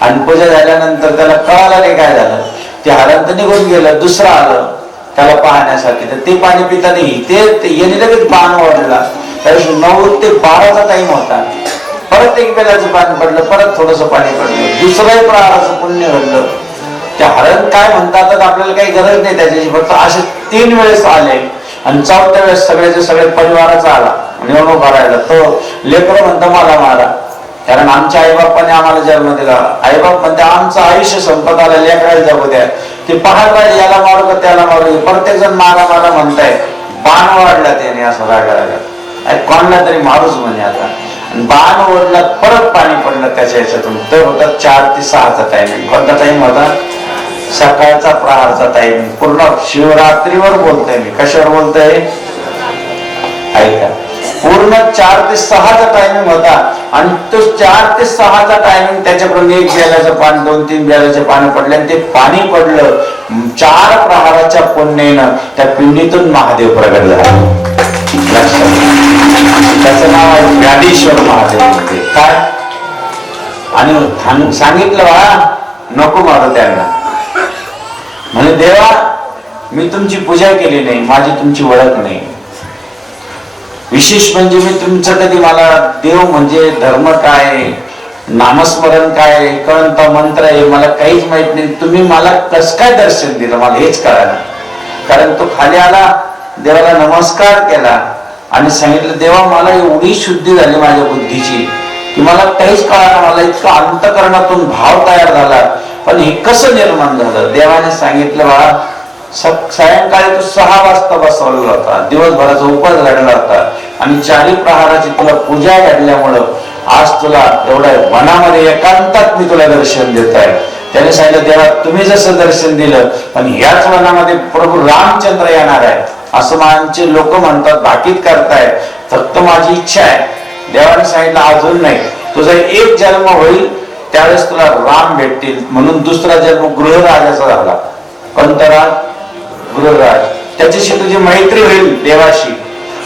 आणि पूजा झाल्यानंतर त्याला कळालं नाही काय झालं. ते हरण तर निघून गेलं, दुसरं आलं त्याला पाहण्यासाठी, तर ते पाणी पिता नाही. ते याने लगेच बाण ओढला. त्यावेळेस 9 ते 12चा टाइम होता. परत एक बेलाचं पाणी पडलं, परत थोडस पाणी पडलं, दुसरंही प्रहाराचं पुण्य घडलं. ते हरण काय म्हणतात आपल्याला काही गरज नाही त्याच्याशी, फक्त असे 3 वेळेस आले आणि 4थ्या वेळेस सगळ्याचे सगळे परिवाराचा आला निवडणूक भरायला. तो लेकरं म्हणतं मला मारा, कारण आमच्या आईबापाने आम्हाला जन्म दिला. आईबाप म्हणते आमचं आयुष्य संपत आलं, लेकराला जगू द्या. ते पाहायला पाहिजे, याला मारू का त्याला मारू. प्रत्येक जण मारा मारा म्हणताय. बाण वाढला त्याने असं रागा कोणाला तरी मारूच म्हणे आता. बाण ओढला, परत पाणी पडलं त्याच्या याच्यातून. तर होता 4 ते 6चा टायमिंग. कोणता टाइम होता? सकाळचा प्रहारचा टाइमिंग. पूर्ण शिवरात्रीवर बोलतोय मी. कशावर बोलतोय ऐका. पूर्ण 4 ते 6चा टायमिंग होता आणि तो 4 ते 6चा टायमिंग त्याच्याकडून 1 बेलाचं पाणी 2-3 बेलाचे पाणी पडले आणि ते पाणी पडलं. 4 प्रहाराच्या पुण्यानं त्या पिंडीतून महादेव प्रगट झाला. त्याचं नाव आहे व्याधीश्वर महादेव. काय आणि सांगितलं बा नको मारू त्यांना. म्हणजे देवा मी तुमची पूजा केली नाही, माझी तुमची ओळख नाही. विशेष म्हणजे मी तुमचं कधी मला देव म्हणजे धर्म काय, नामस्मरण काय, कोणता मंत्र आहे मला काहीच माहित नाही. तुम्ही मला कसं काय दर्शन दिलं मला हेच कळालं. कारण तो खाली आला, देवाला नमस्कार केला आणि सांगितलं देवा मला एवढी शुद्धी झाली माझ्या बुद्धीची की मला काहीच कळालं. मला इतका अंतकरणातून भाव तयार झाला. पण हे कसं निर्माण झालं? देवाने सांगितलं बाळा सायंकाळी तू 6 वाजता बसवलेला होता, दिवसभराचा उपास घडला होता आणि 4 प्रहाराची तुला पूजा घडल्यामुळं आज तुला एवढ्या वनामध्ये एकांतात मी तुला दर्शन देत आहे. त्याने सांगितलं देवा तुम्ही जसं दर्शन दिलं पण ह्याच वनामध्ये प्रभू रामचंद्र येणार आहे असं आमचे लोक म्हणतात, भाकीत करताय. फक्त माझी इच्छा आहे. देवाने सांगितलं अजून नाही, तुझा 1 जन्म होईल त्यावेळेस तुला राम भेटतील. म्हणून दुसरा जन्म गृहराजाचा झाला. कोणता राज? गृहराज. त्याच्याशी तुझी मैत्री होईल देवाशी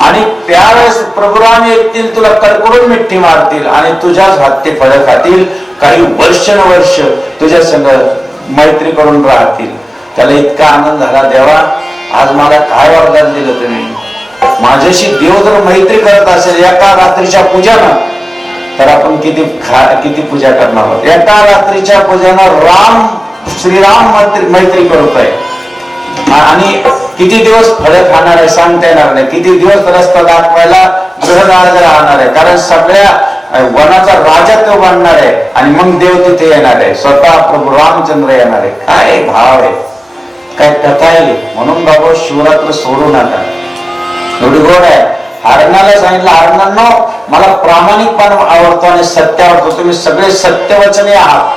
आणि त्यावेळेस प्रभू राम येतील, तुला कडकडून मिठी मारतील आणि तुझ्याच हाती फळ खातील. काही वर्षानुवर्ष तुझ्या संग मैत्री करून राहतील. त्याला इतका आनंद झाला, देवा आज मला काय वरदान दिलं तुम्ही. माझ्याशी देव जर मैत्री करत असेल एका रात्रीच्या पूजानं तर आपण किती पूजा करणार आहोत. एका रात्रीच्या पूजानं राम श्रीराम मैत्री करतोय आणि किती दिवस फळं खाणार आहे सांगता येणार नाही. किती दिवस रस्ता दाखवायला गृहराज राहणार आहे. कारण सगळ्या वनाचा राजा तो बनणार आहे आणि मग देव तिथे येणार आहे. स्वतः प्रभू रामचंद्र येणार आहे. काय भाव आहे, काय कथा आहे. म्हणून बाबा शिवरात्र सोडू नका. एवढी गोड आहे. हरणाला सांगितलं हरणांनो मला प्रामाणिकपणा आवडतो आणि सत्य आवडतो. तुम्ही सगळे सत्यवचने आहात.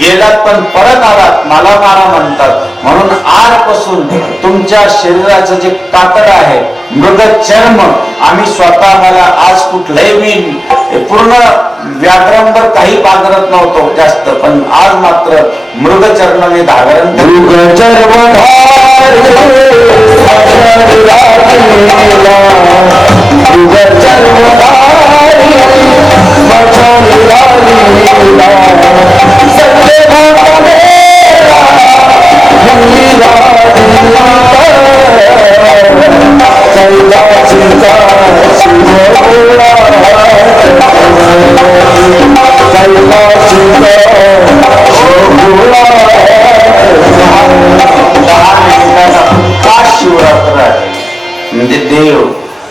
गेलात पण परत आलात मला मारा म्हणतात. म्हणून आजपासून तुमच्या शरीराचं जे कातड आहे मृग चर्म आम्ही स्वतः मला आज कुठलंही मी पूर्ण व्याघ्रांवर काही पांघरत नव्हतो जास्त, पण आज मात्र मृग चर्म मी धारण शिवरात्र आहे. म्हणजे देव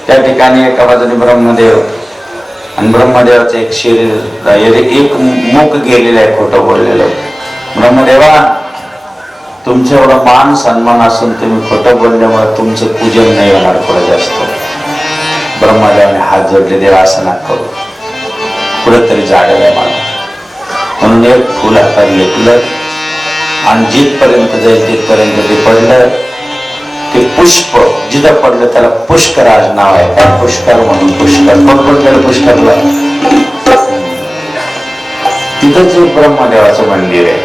त्या ठिकाणी एका बाजूने ब्रह्मदेव आणि ब्रह्मदेवाचं एक शरीर एक मुख गेलेलं आहे खोटं बोललेलं. ब्रह्मदेवा तुमचं एवढं मान सन्मान असून तुम्ही खोटं बोलल्यामुळे तुमचं पूजन नाही होणार पुढे जास्त. ब्रह्मदेवाने हात जोडले, देवा असं ना करू, कुठेतरी जागेल आहे मला. म्हणून एक फुल हातात घेतलं आणि जिथपर्यंत जाईल तिथपर्यंत ते पडलं. ते पुष्प जिथं पडलं त्याला पुष्कराज नाव आहे. काय पुष्कर म्हणून पुष्कर कोण केलं पुष्करला? तिथंच एक ब्रह्मदेवाचं मंदिर आहे.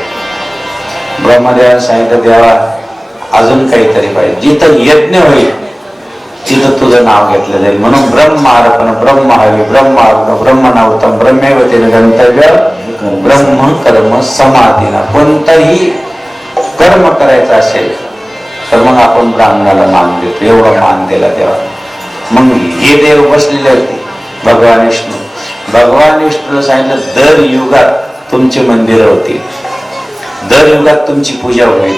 ब्रह्मदेवाने सांगितलं देवा अजून काहीतरी पाहिजे. जिथं यज्ञ होईल तिथं तुझं नाव घेतलं जाईल. म्हणून ब्रह्मार्पण, ब्रह्म हवी, ब्रह्मार्पण, ब्रह्मणावतम, ब्रह्मेवतेन गंतव्य, ब्रह्म कर्म समाधीना. कोणतंही कर्म करायचं असेल तर मग आपण ब्राह्मणाला मान देतो. एवढा मान दिला देवा. मग हे देव बसलेले होते भगवान विष्णू. भगवान विष्णूला सांगितलं दर युगात तुमची मंदिरं होती, दर युगात तुमची पूजा होईल.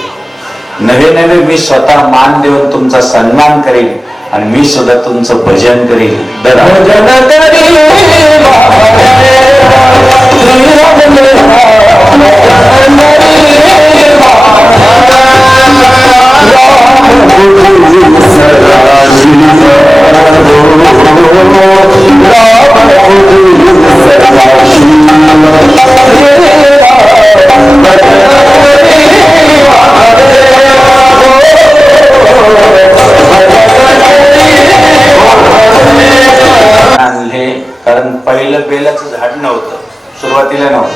नवे नवे मी स्वतः मान देऊन तुमचा सन्मान करेन आणि मी सुद्धा तुमचं भजन करेन. दर आणले. कारण पहिलं बेलाचं झाड नव्हतं, सुरुवातीला नव्हतं.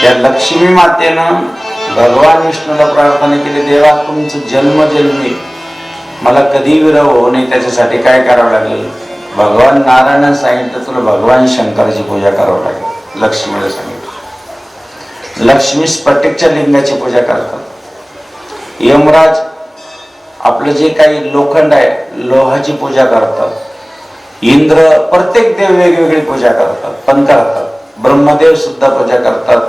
त्या लक्ष्मी मातेनं भगवान विष्णूला प्रार्थना केली, देवा तुमचं जन्मजन्मी मला कधी विरह होऊ नये त्याच्यासाठी काय करावं लागेल. भगवान नारायणानं सांगितलं तुला भगवान शंकराची पूजा करावं लागेल. लक्ष्मीला सांगितलं. लक्ष्मी स्फटिकच्या लिंगाची पूजा करतात. यमराज आपलं जे काही लोखंड आहे लोहाची पूजा करतात. इंद्र प्रत्येक देव वेगवेगळी पूजा करतात पण करतात. ब्रह्मदेव सुद्धा पूजा करतात.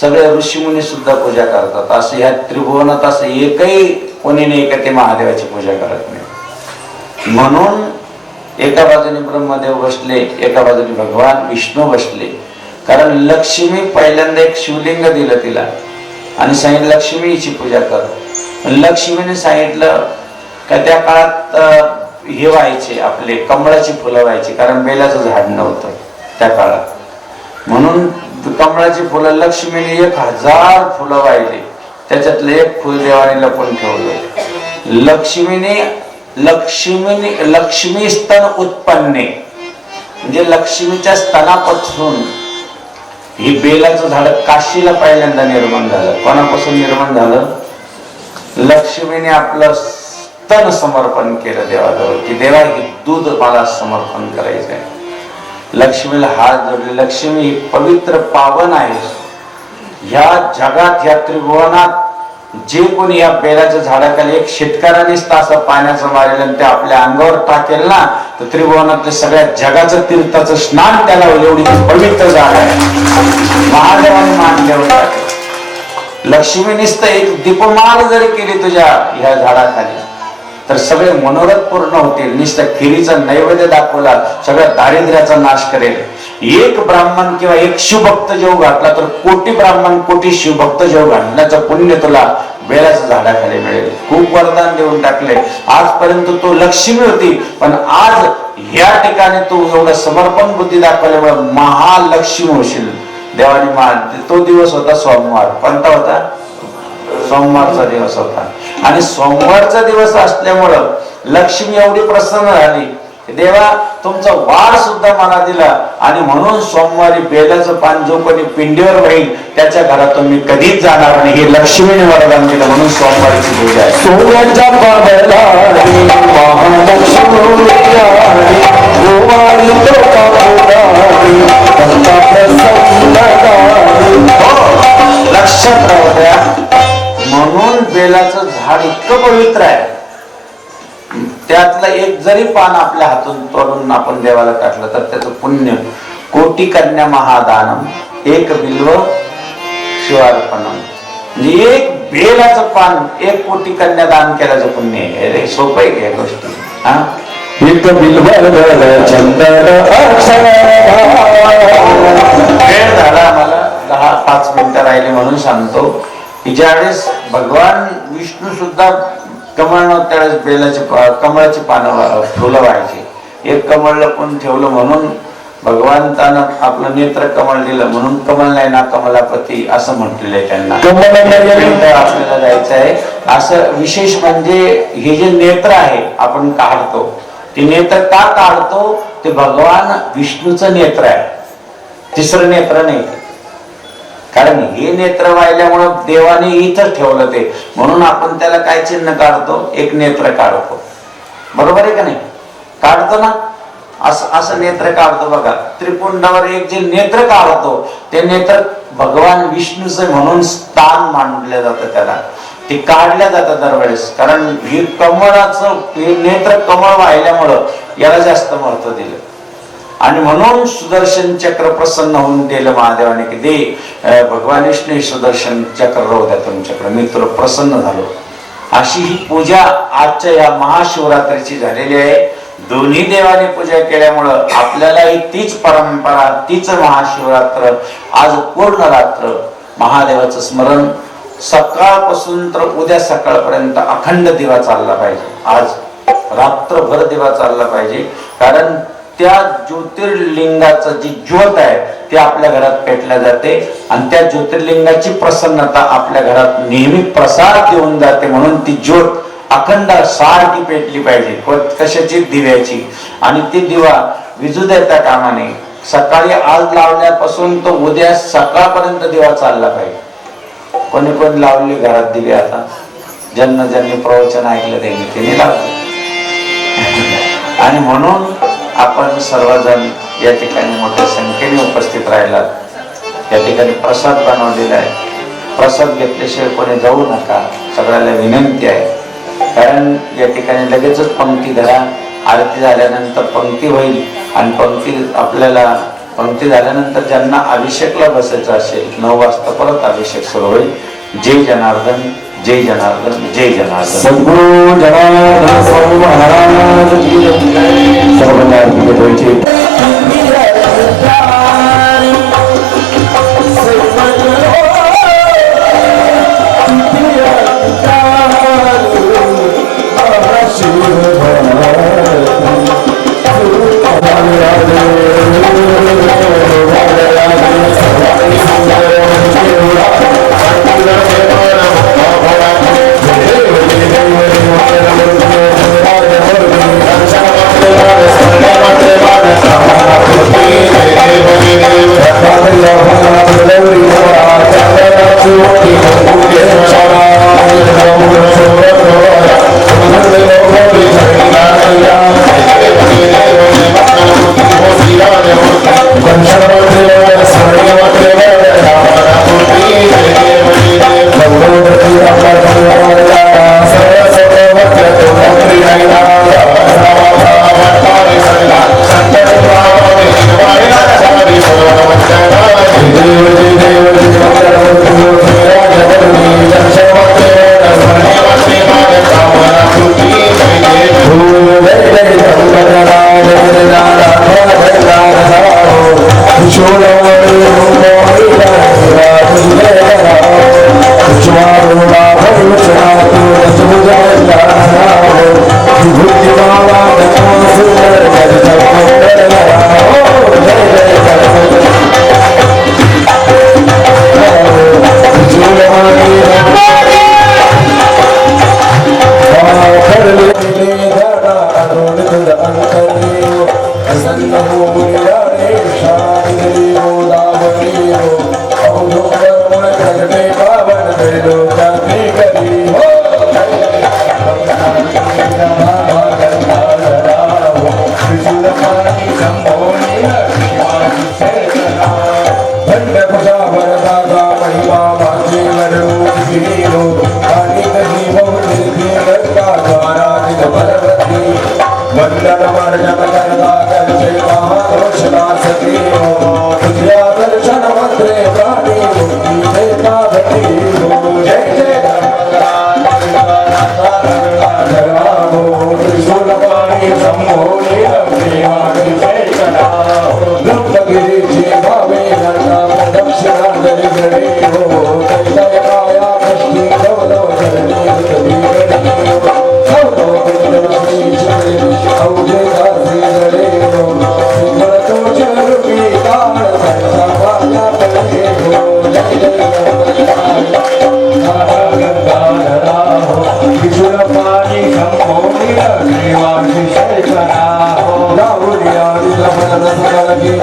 सगळे ऋषीमुनी सुद्धा पूजा करतात. असं ह्या त्रिभुवनात असं एकही कोणी नाही का ते महादेवाची पूजा करत नाही. म्हणून एका बाजूने ब्रह्मदेव बसले, एका बाजूने भगवान विष्णू बसले. कारण लक्ष्मी पहिल्यांदा एक शिवलिंग दिलं तिला आणि सांगितलं लक्ष्मीची पूजा कर. लक्ष्मीने सांगितलं का त्या काळात हे व्हायचे आपले कमळाची फुलं व्हायची, कारण बेलाचं झाड नव्हतं त्या काळात. म्हणून कमळाची फुलं लक्ष्मीने 1000 फुलं वाहिली. त्याच्यातलं एक फुल देवाने लपून ठेवलं. लक्ष्मी स्तन उत्पन्ने म्हणजे लक्ष्मीच्या स्तनापासून ही बेलाचं झाड काशीला पहिल्यांदा निर्माण झालं. कोणापासून निर्माण झालं? लक्ष्मीने आपलं स्तन समर्पण केलं देवाजवळ की देवा हे दूध मला समर्पण करायचं आहे. लक्ष्मीला हात जोडले. लक्ष्मी ही पवित्र पावन आहे. ह्या जगात ह्या त्रिभुवनात जे कोणी या बेलाच्या झाडाखाली एक शेतकऱ्यानेच तासा पाण्याचं मारेल आणि ते आपल्या अंगावर टाकेल ना तर त्रिभुवनातल्या सगळ्या जगाचं तीर्थाचं स्नान त्याला एवढी पवित्र झाड आहे. महादेवाने मान देऊन टाकलं. लक्ष्मीनेच तर एक दीपमाळ जरी केली तुझ्या ह्या झाडाखाली तर सगळे मनोरथ पूर्ण होतील. नुसत्या खिरीचा नैवेद्य दाखवला सगळ्या दारिद्र्याचा नाश करेल. एक ब्राह्मण किंवा एक शिवभक्त जेव घातला तर कोटी ब्राह्मण कोटी शिवभक्त जेव घालण्याचं पुण्य तुला बेलाच्या झाडाखाली मिळेल. खूप वरदान देऊन टाकले. आजपर्यंत तो लक्ष्मी होती पण आज या ठिकाणी तू एवढं समर्पण बुद्धी दाखवल्यामुळे महालक्ष्मी होशील. देवानी मान. तो दिवस होता सोमवार. कोणता होता? सोमवारचा दिवस होता. आणि सोमवारचा दिवस असल्यामुळं लक्ष्मी एवढी प्रसन्न झाली देवा तुमचा वार सुद्धा मला दिला आणि म्हणून सोमवारी बेलाचं पान जो कोणी पिंडीवर होईल त्याच्या घरातून मी कधीच जाणार नाही. हे लक्ष्मीने वरदान दिलं म्हणून सोमवारीची पूजा आहे. सोन्याच्या पाण्याला लक्षात राहू द्या. म्हणून बेलाचं झाड इतकं पवित्र आहे. त्यातलं एक जरी पान आपल्या हातून तोडून आपण देवाला टाकलं तर त्याचं पुण्य कोटी कन्या महादानम एक बिल्व शिवार्पणम. म्हणजे एक बेलाचं पान 1 कोटी कन्या दान केल्याचं पुण्य आहे. रे सोपं आहे या गोष्टी. हा एक बिल्व चंदन वेळ झाला आम्हाला 10-5 मिनिटं राहिली म्हणून सांगतो की ज्यावेळेस भगवान विष्णू सुद्धा कमळ नव्हतं त्यावेळेस बेलाची कमळाची पानं फुलं व्हायची. एक कमळ लपून ठेवलं म्हणून भगवंतानं आपलं नेत्र कमळ दिलं म्हणून कमळ नाही ना कमलापती असं म्हटलेलं आहे त्यांना. आपल्याला जायचं आहे. असं विशेष म्हणजे हे जे नेत्र आहे आपण काढतो ते नेत्र का काढतो ते भगवान विष्णूचं नेत्र आहे. तिसरं नेत्र नाही. कारण हे नेत्र वाहिल्यामुळं देवाने इथंच ठेवलं ते, म्हणून आपण त्याला काय चिन्ह काढतो, एक नेत्र काढतो. बरोबर आहे का नाही? काढतो ना, असं नेत्र काढतो बघा. त्रिपुंडावर एक जे नेत्र काढतो ते नेत्र भगवान विष्णूचे म्हणून स्थान मानलं जातं, त्याला ते काढल्या जातात दरवेळेस. कारण हे कमळाचं हे नेत्र कमळ वाहिल्यामुळं याला जास्त महत्व दिलं. आणि म्हणून सुदर्शन चक्र प्रसन्न होऊन दिलं महादेवाने की दे भगवान विष्णू सुदर्शन चक्र राहू द्या तुमच्याकडे, मी तुला प्रसन्न झालो. अशी ही पूजा आजच्या या महाशिवरात्रीची झालेली आहे. दोन्ही देवाने पूजा केल्यामुळं आपल्यालाही तीच परंपरा, तीच महाशिवरात्र, आज पूर्ण रात्र महादेवाचं स्मरण सकाळपासून तर उद्या सकाळपर्यंत अखंड दिवा चालला पाहिजे. आज रात्रभर दिवा चालला पाहिजे. कारण त्या ज्योतिर्लिंगाचं जी ज्योत आहे ती आपल्या घरात पेटल्या जाते आणि त्या ज्योतिर्लिंगाची प्रसन्नता आपल्या घरात नेहमी प्रसार देऊन जाते. म्हणून ती ज्योत अखंड सारखी पेटली पाहिजे. कशाची? दिव्याची. आणि ती दिवा विजू देता कामा नये. सकाळी आज लावल्यापासून तो उद्या सकाळपर्यंत दिवा चालला पाहिजे. कोणी कोणी लावले घरात दिवे, आता ज्यांनी प्रवचन ऐकलं त्यांनी लावले. आणि म्हणून आपण सर्वजण या ठिकाणी मोठ्या संख्येने उपस्थित राहिलात. या ठिकाणी प्रसाद बनवलेला आहे. प्रसाद घेतल्याशिवाय कोणी जाऊ नका, सगळ्याला विनंती आहे. कारण या ठिकाणी लगेचच पंक्ती धरा. आरती झाल्यानंतर पंक्ती होईल आणि पंक्ती झाल्यानंतर ज्यांना अभिषेकला बसायचं असेल 9 वाजता परत अभिषेक सुरू होईल. जय जनार्दन, जय जनार्दन, जय जनार्दन. सद्गुरु जनार्दन स्वामी महाराज की जय. सर्वांना आरती घ्यायची.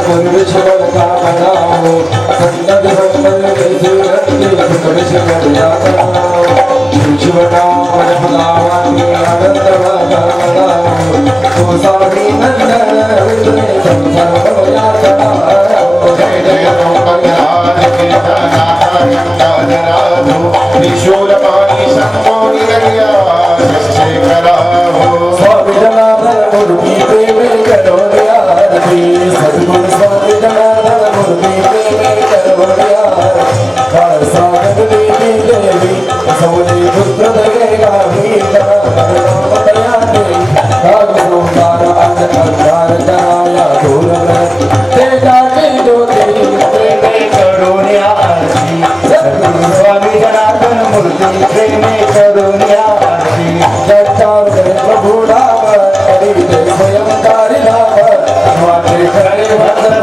पूर्वी जय जय मंगलहार त्रिशूलपाणी शंभो निरया शेखराहो स्वामी जनार्दन मूर्ती प्रेमे करोड़े आरती सद्गुरु स्वामी जनार्दन मूर्ती प्रेमे करोड़े आरती काळ सागर देवी देवी सौदे पुत्र दगे गावी नाम दया देवी काग सोमवार अंधकार जनाया दूर ते जागे ज्योती प्रेमे करोड़े आरती सद्गुरु स्वामी जनार्दन मूर्ती प्रेमे करोड़े आरती जगतार प्रभु नाम हरि जय स्वयंकारी नाम स्वामी करे भद्र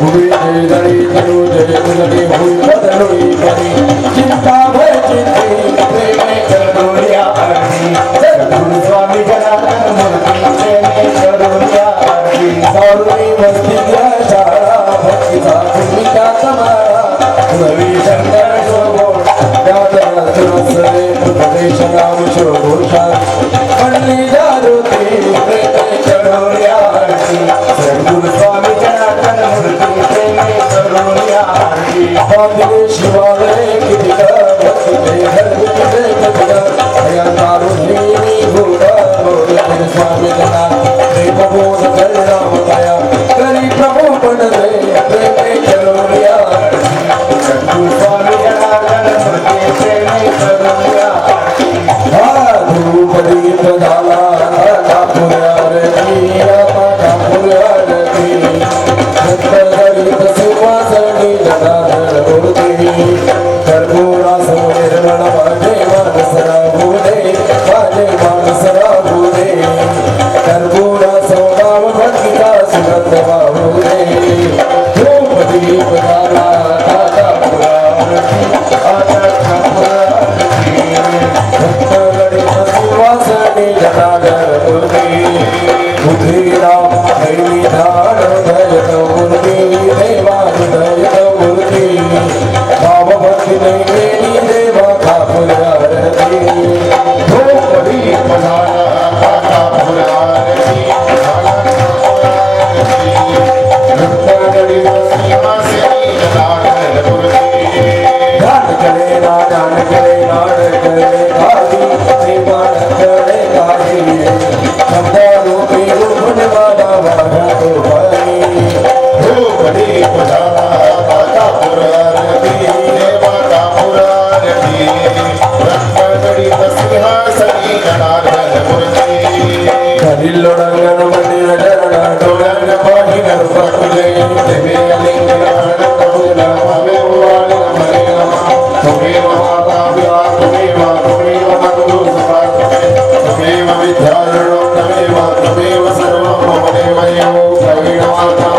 हुई जय दरी तनु जय मुलगे हुई बदलुई करी चिंता भय चिंती प्रेमे करोड़िया आरती सद्गुरु स्वामी जनार्दन मूर्ति प्रेमे करोड़िया आरती सारुणी मस्ती चारा भक्ति सा भूमिका समारा रवि शंकर शोभो दादर सुरसरे प्रदेश नाम शोभूषा मंडली जागृती प्रेमे करोड़िया आरती सद्गुरु स्वामी जनार्दन मूर्ति प्रेमे करोड़िया आरती बांधे शिवालय की दिशा भक्ति के घर के कदिया अयंतारु देवी भूरा बोले स्वामी जनार्दन प्रेम बोध कर राम दया करी प्रभु बन रे प्रेमे करोड़िया आरती सद्गुरु स्वामी जनार्दन मूर्ति प्रेमे करोड़िया आरती धूप दीप जाला कापुर आरती कापुर आरती सत्तरित सिंहासनी जनार्दन मूर्ति कर्पूरा निर्मल माझे मानसरा भूले माझे मानसरा भूले कर्पूरा सौदाम भक्तिका सुगंध बाहुले धूप दीप जाला कापुर आरती कापुर आरती सत्तरित सिंहासनी जनार्दन मूर्ति बुद्धिराम हरि ध्यान दयत मूर्ति देवादयत मूर्ति भाव भक्ति देवी देवा ठाकुर आरती धूप दीप जाला कापुर आरती भक्तगणी सिंहासनी जनार्दन मूर्ति ध्यान करे नाम करे गादी देवान करे गादी शब्द रूपी रूप वाला वाला तो भाई धूप दीप जाला कापुर आरती देवा कापुर आरती रत्नजडित सिंहासनी जनार्दन मूर्ति कलिलोडंगन मंदिर जरण डोलंग पाहि नरपकुले देवे लिंग आनंद पूजना भवे वाले हरे नमः तुमेव माता पिता तुमेव बंधु सखा तुमेव विद्यारणो तुमेव सर्वं मम देवयो कविण माता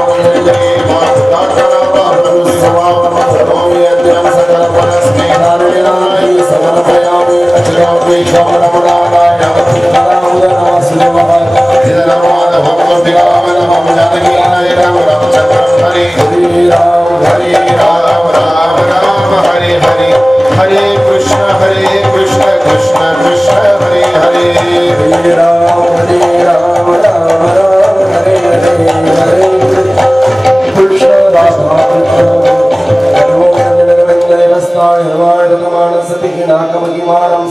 जय माता करा प्रभु सवाम सर्वं यज्ञं सकल परस्मै नारायणाय समर्पयामि अचिरापि शमनमनाय नमः वासुदेवाय हरे राम राम राम हरे हरे हरे कृष्ण कृष्ण कृष्ण हरे हरे हरे राम राम राम हरे हरे हरे कृष्ण राधा कृष्ण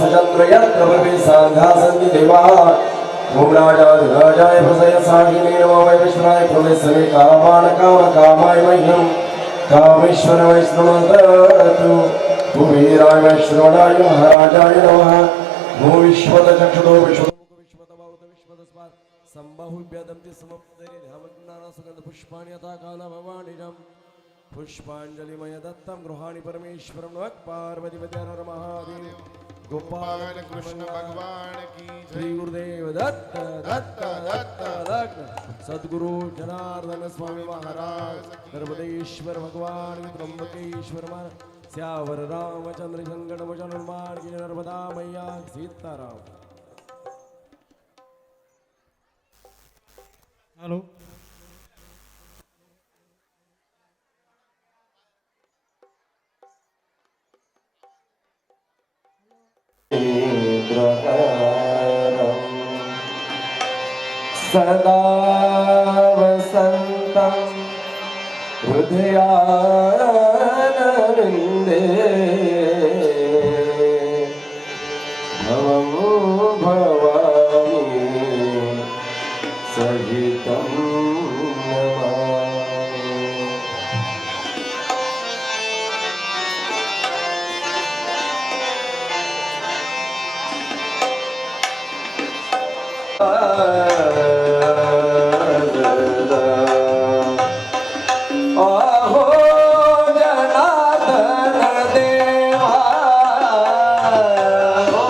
सचंद्र यत्र भवे सांघासन्ति देवाः ओम राजाय प्रसय साहिने नमो वै विष्णुराय प्रवेशने कामान काम कामाय मह्यं कामेश्वर वैष्णवन्तु कुबेराय वैष्णवनाय महाराजाय नमः भू विश्वत चक्षुतो विश्वमुख विश्वतबाहुत विश्वतस्मात् सम्बाहुभ्यदन्ति समप्तरे धामज्ञाना सुगन्ध पुष्पाणि यथा काल भवानिजं पुष्पाञ्जलिमय दत्तं गृहाणि परमेश्वरं नमः पार्वतीपते हर महादेव गोपाल कृष्ण भगवान की श्री गुरुदेव दत्त दत्त दत्त दत्त सद्गुरु जनार्दन स्वामी महाराज नर्मदेश्वर भगवान त्र्यंबकेश्वर मान श्यावर रामचंद्र संकट मोचन हनुमान की नर्मदा मैया सीताराम। हॅलो. सदा वसन्तं हृदयानविन्दे भवं भवामि सहितं आहो जनार्दन देवा, ओ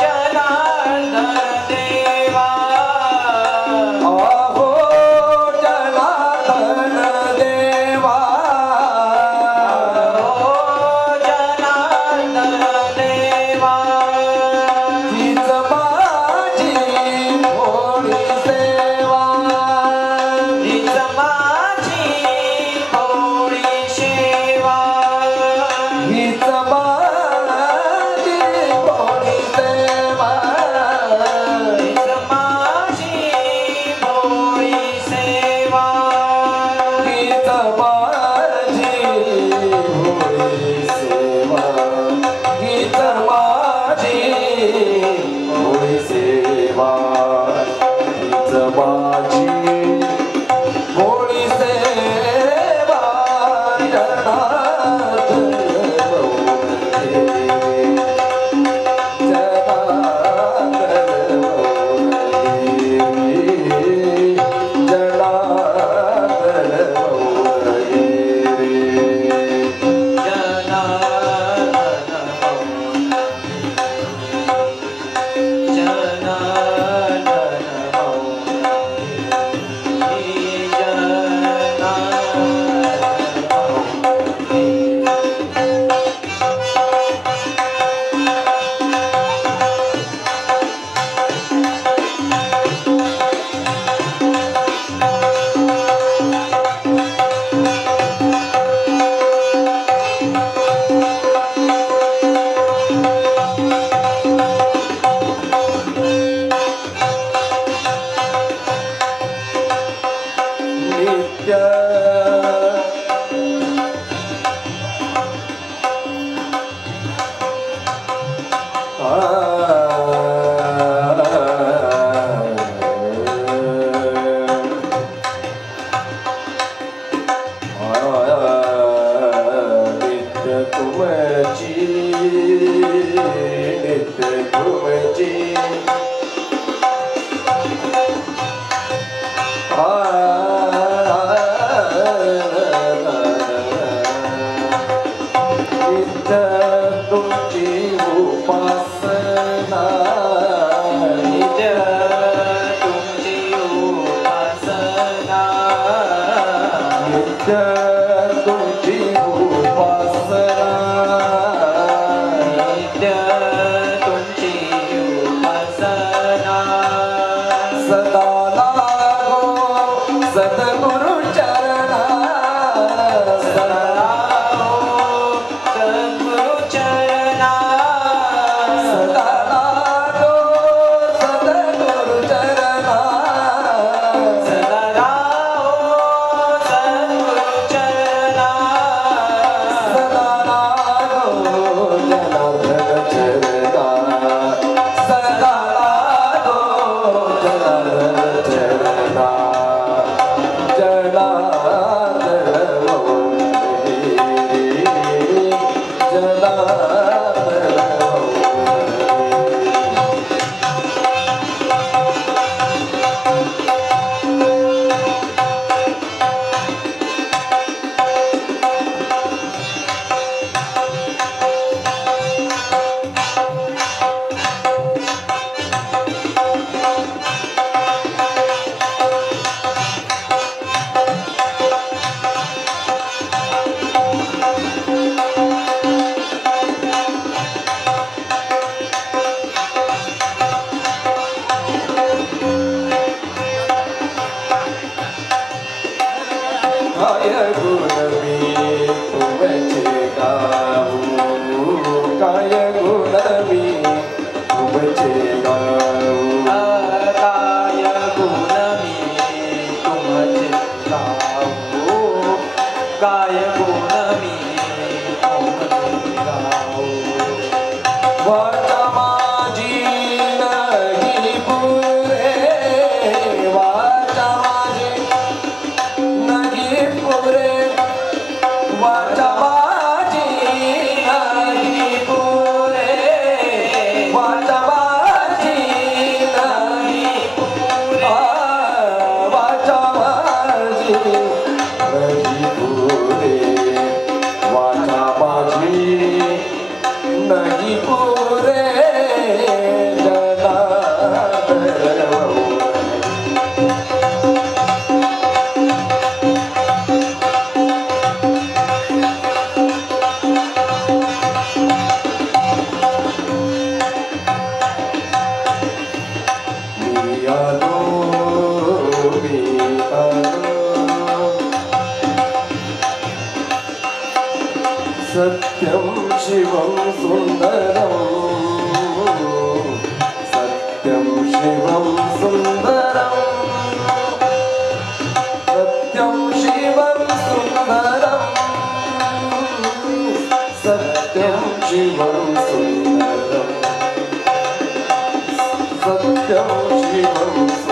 जनार्दन देवा, आहो जनार्दन देवा, ओ जनार्दन देवा, हीच माझी भोळी सेवा, हीच माझी भोळी सेवा, हीच माझी भोळी सेवा, हीच माझी भोळी सेवा, हीच माझी भोळी सेवा, हीच माझी भोळी सेवा, हीच माझी भोळी सेवा, जनार्दन गौरी, जनार्दन गौरी, जनार्दन गौरी. नित्य नित्य तुमची, नित्य तुमची, नित्य तुमची उपासना, नित्य तुमची उपासना, नित्य तुमची उपासना, नित्य तुमची उपासना, सदा लागो सद्गुरु चरणा, सदा सद्गुरु चरणा, नाही पुरे जनार्दन भाऊ. मी आलो, मी आलो. सत्यं शिवं सुन्दरं, सत्यं शिवं सुन्दरं, सत्यं शिवं सुन्दरं, सत्यं शिवं सुन्दरं, सत्यं शिवं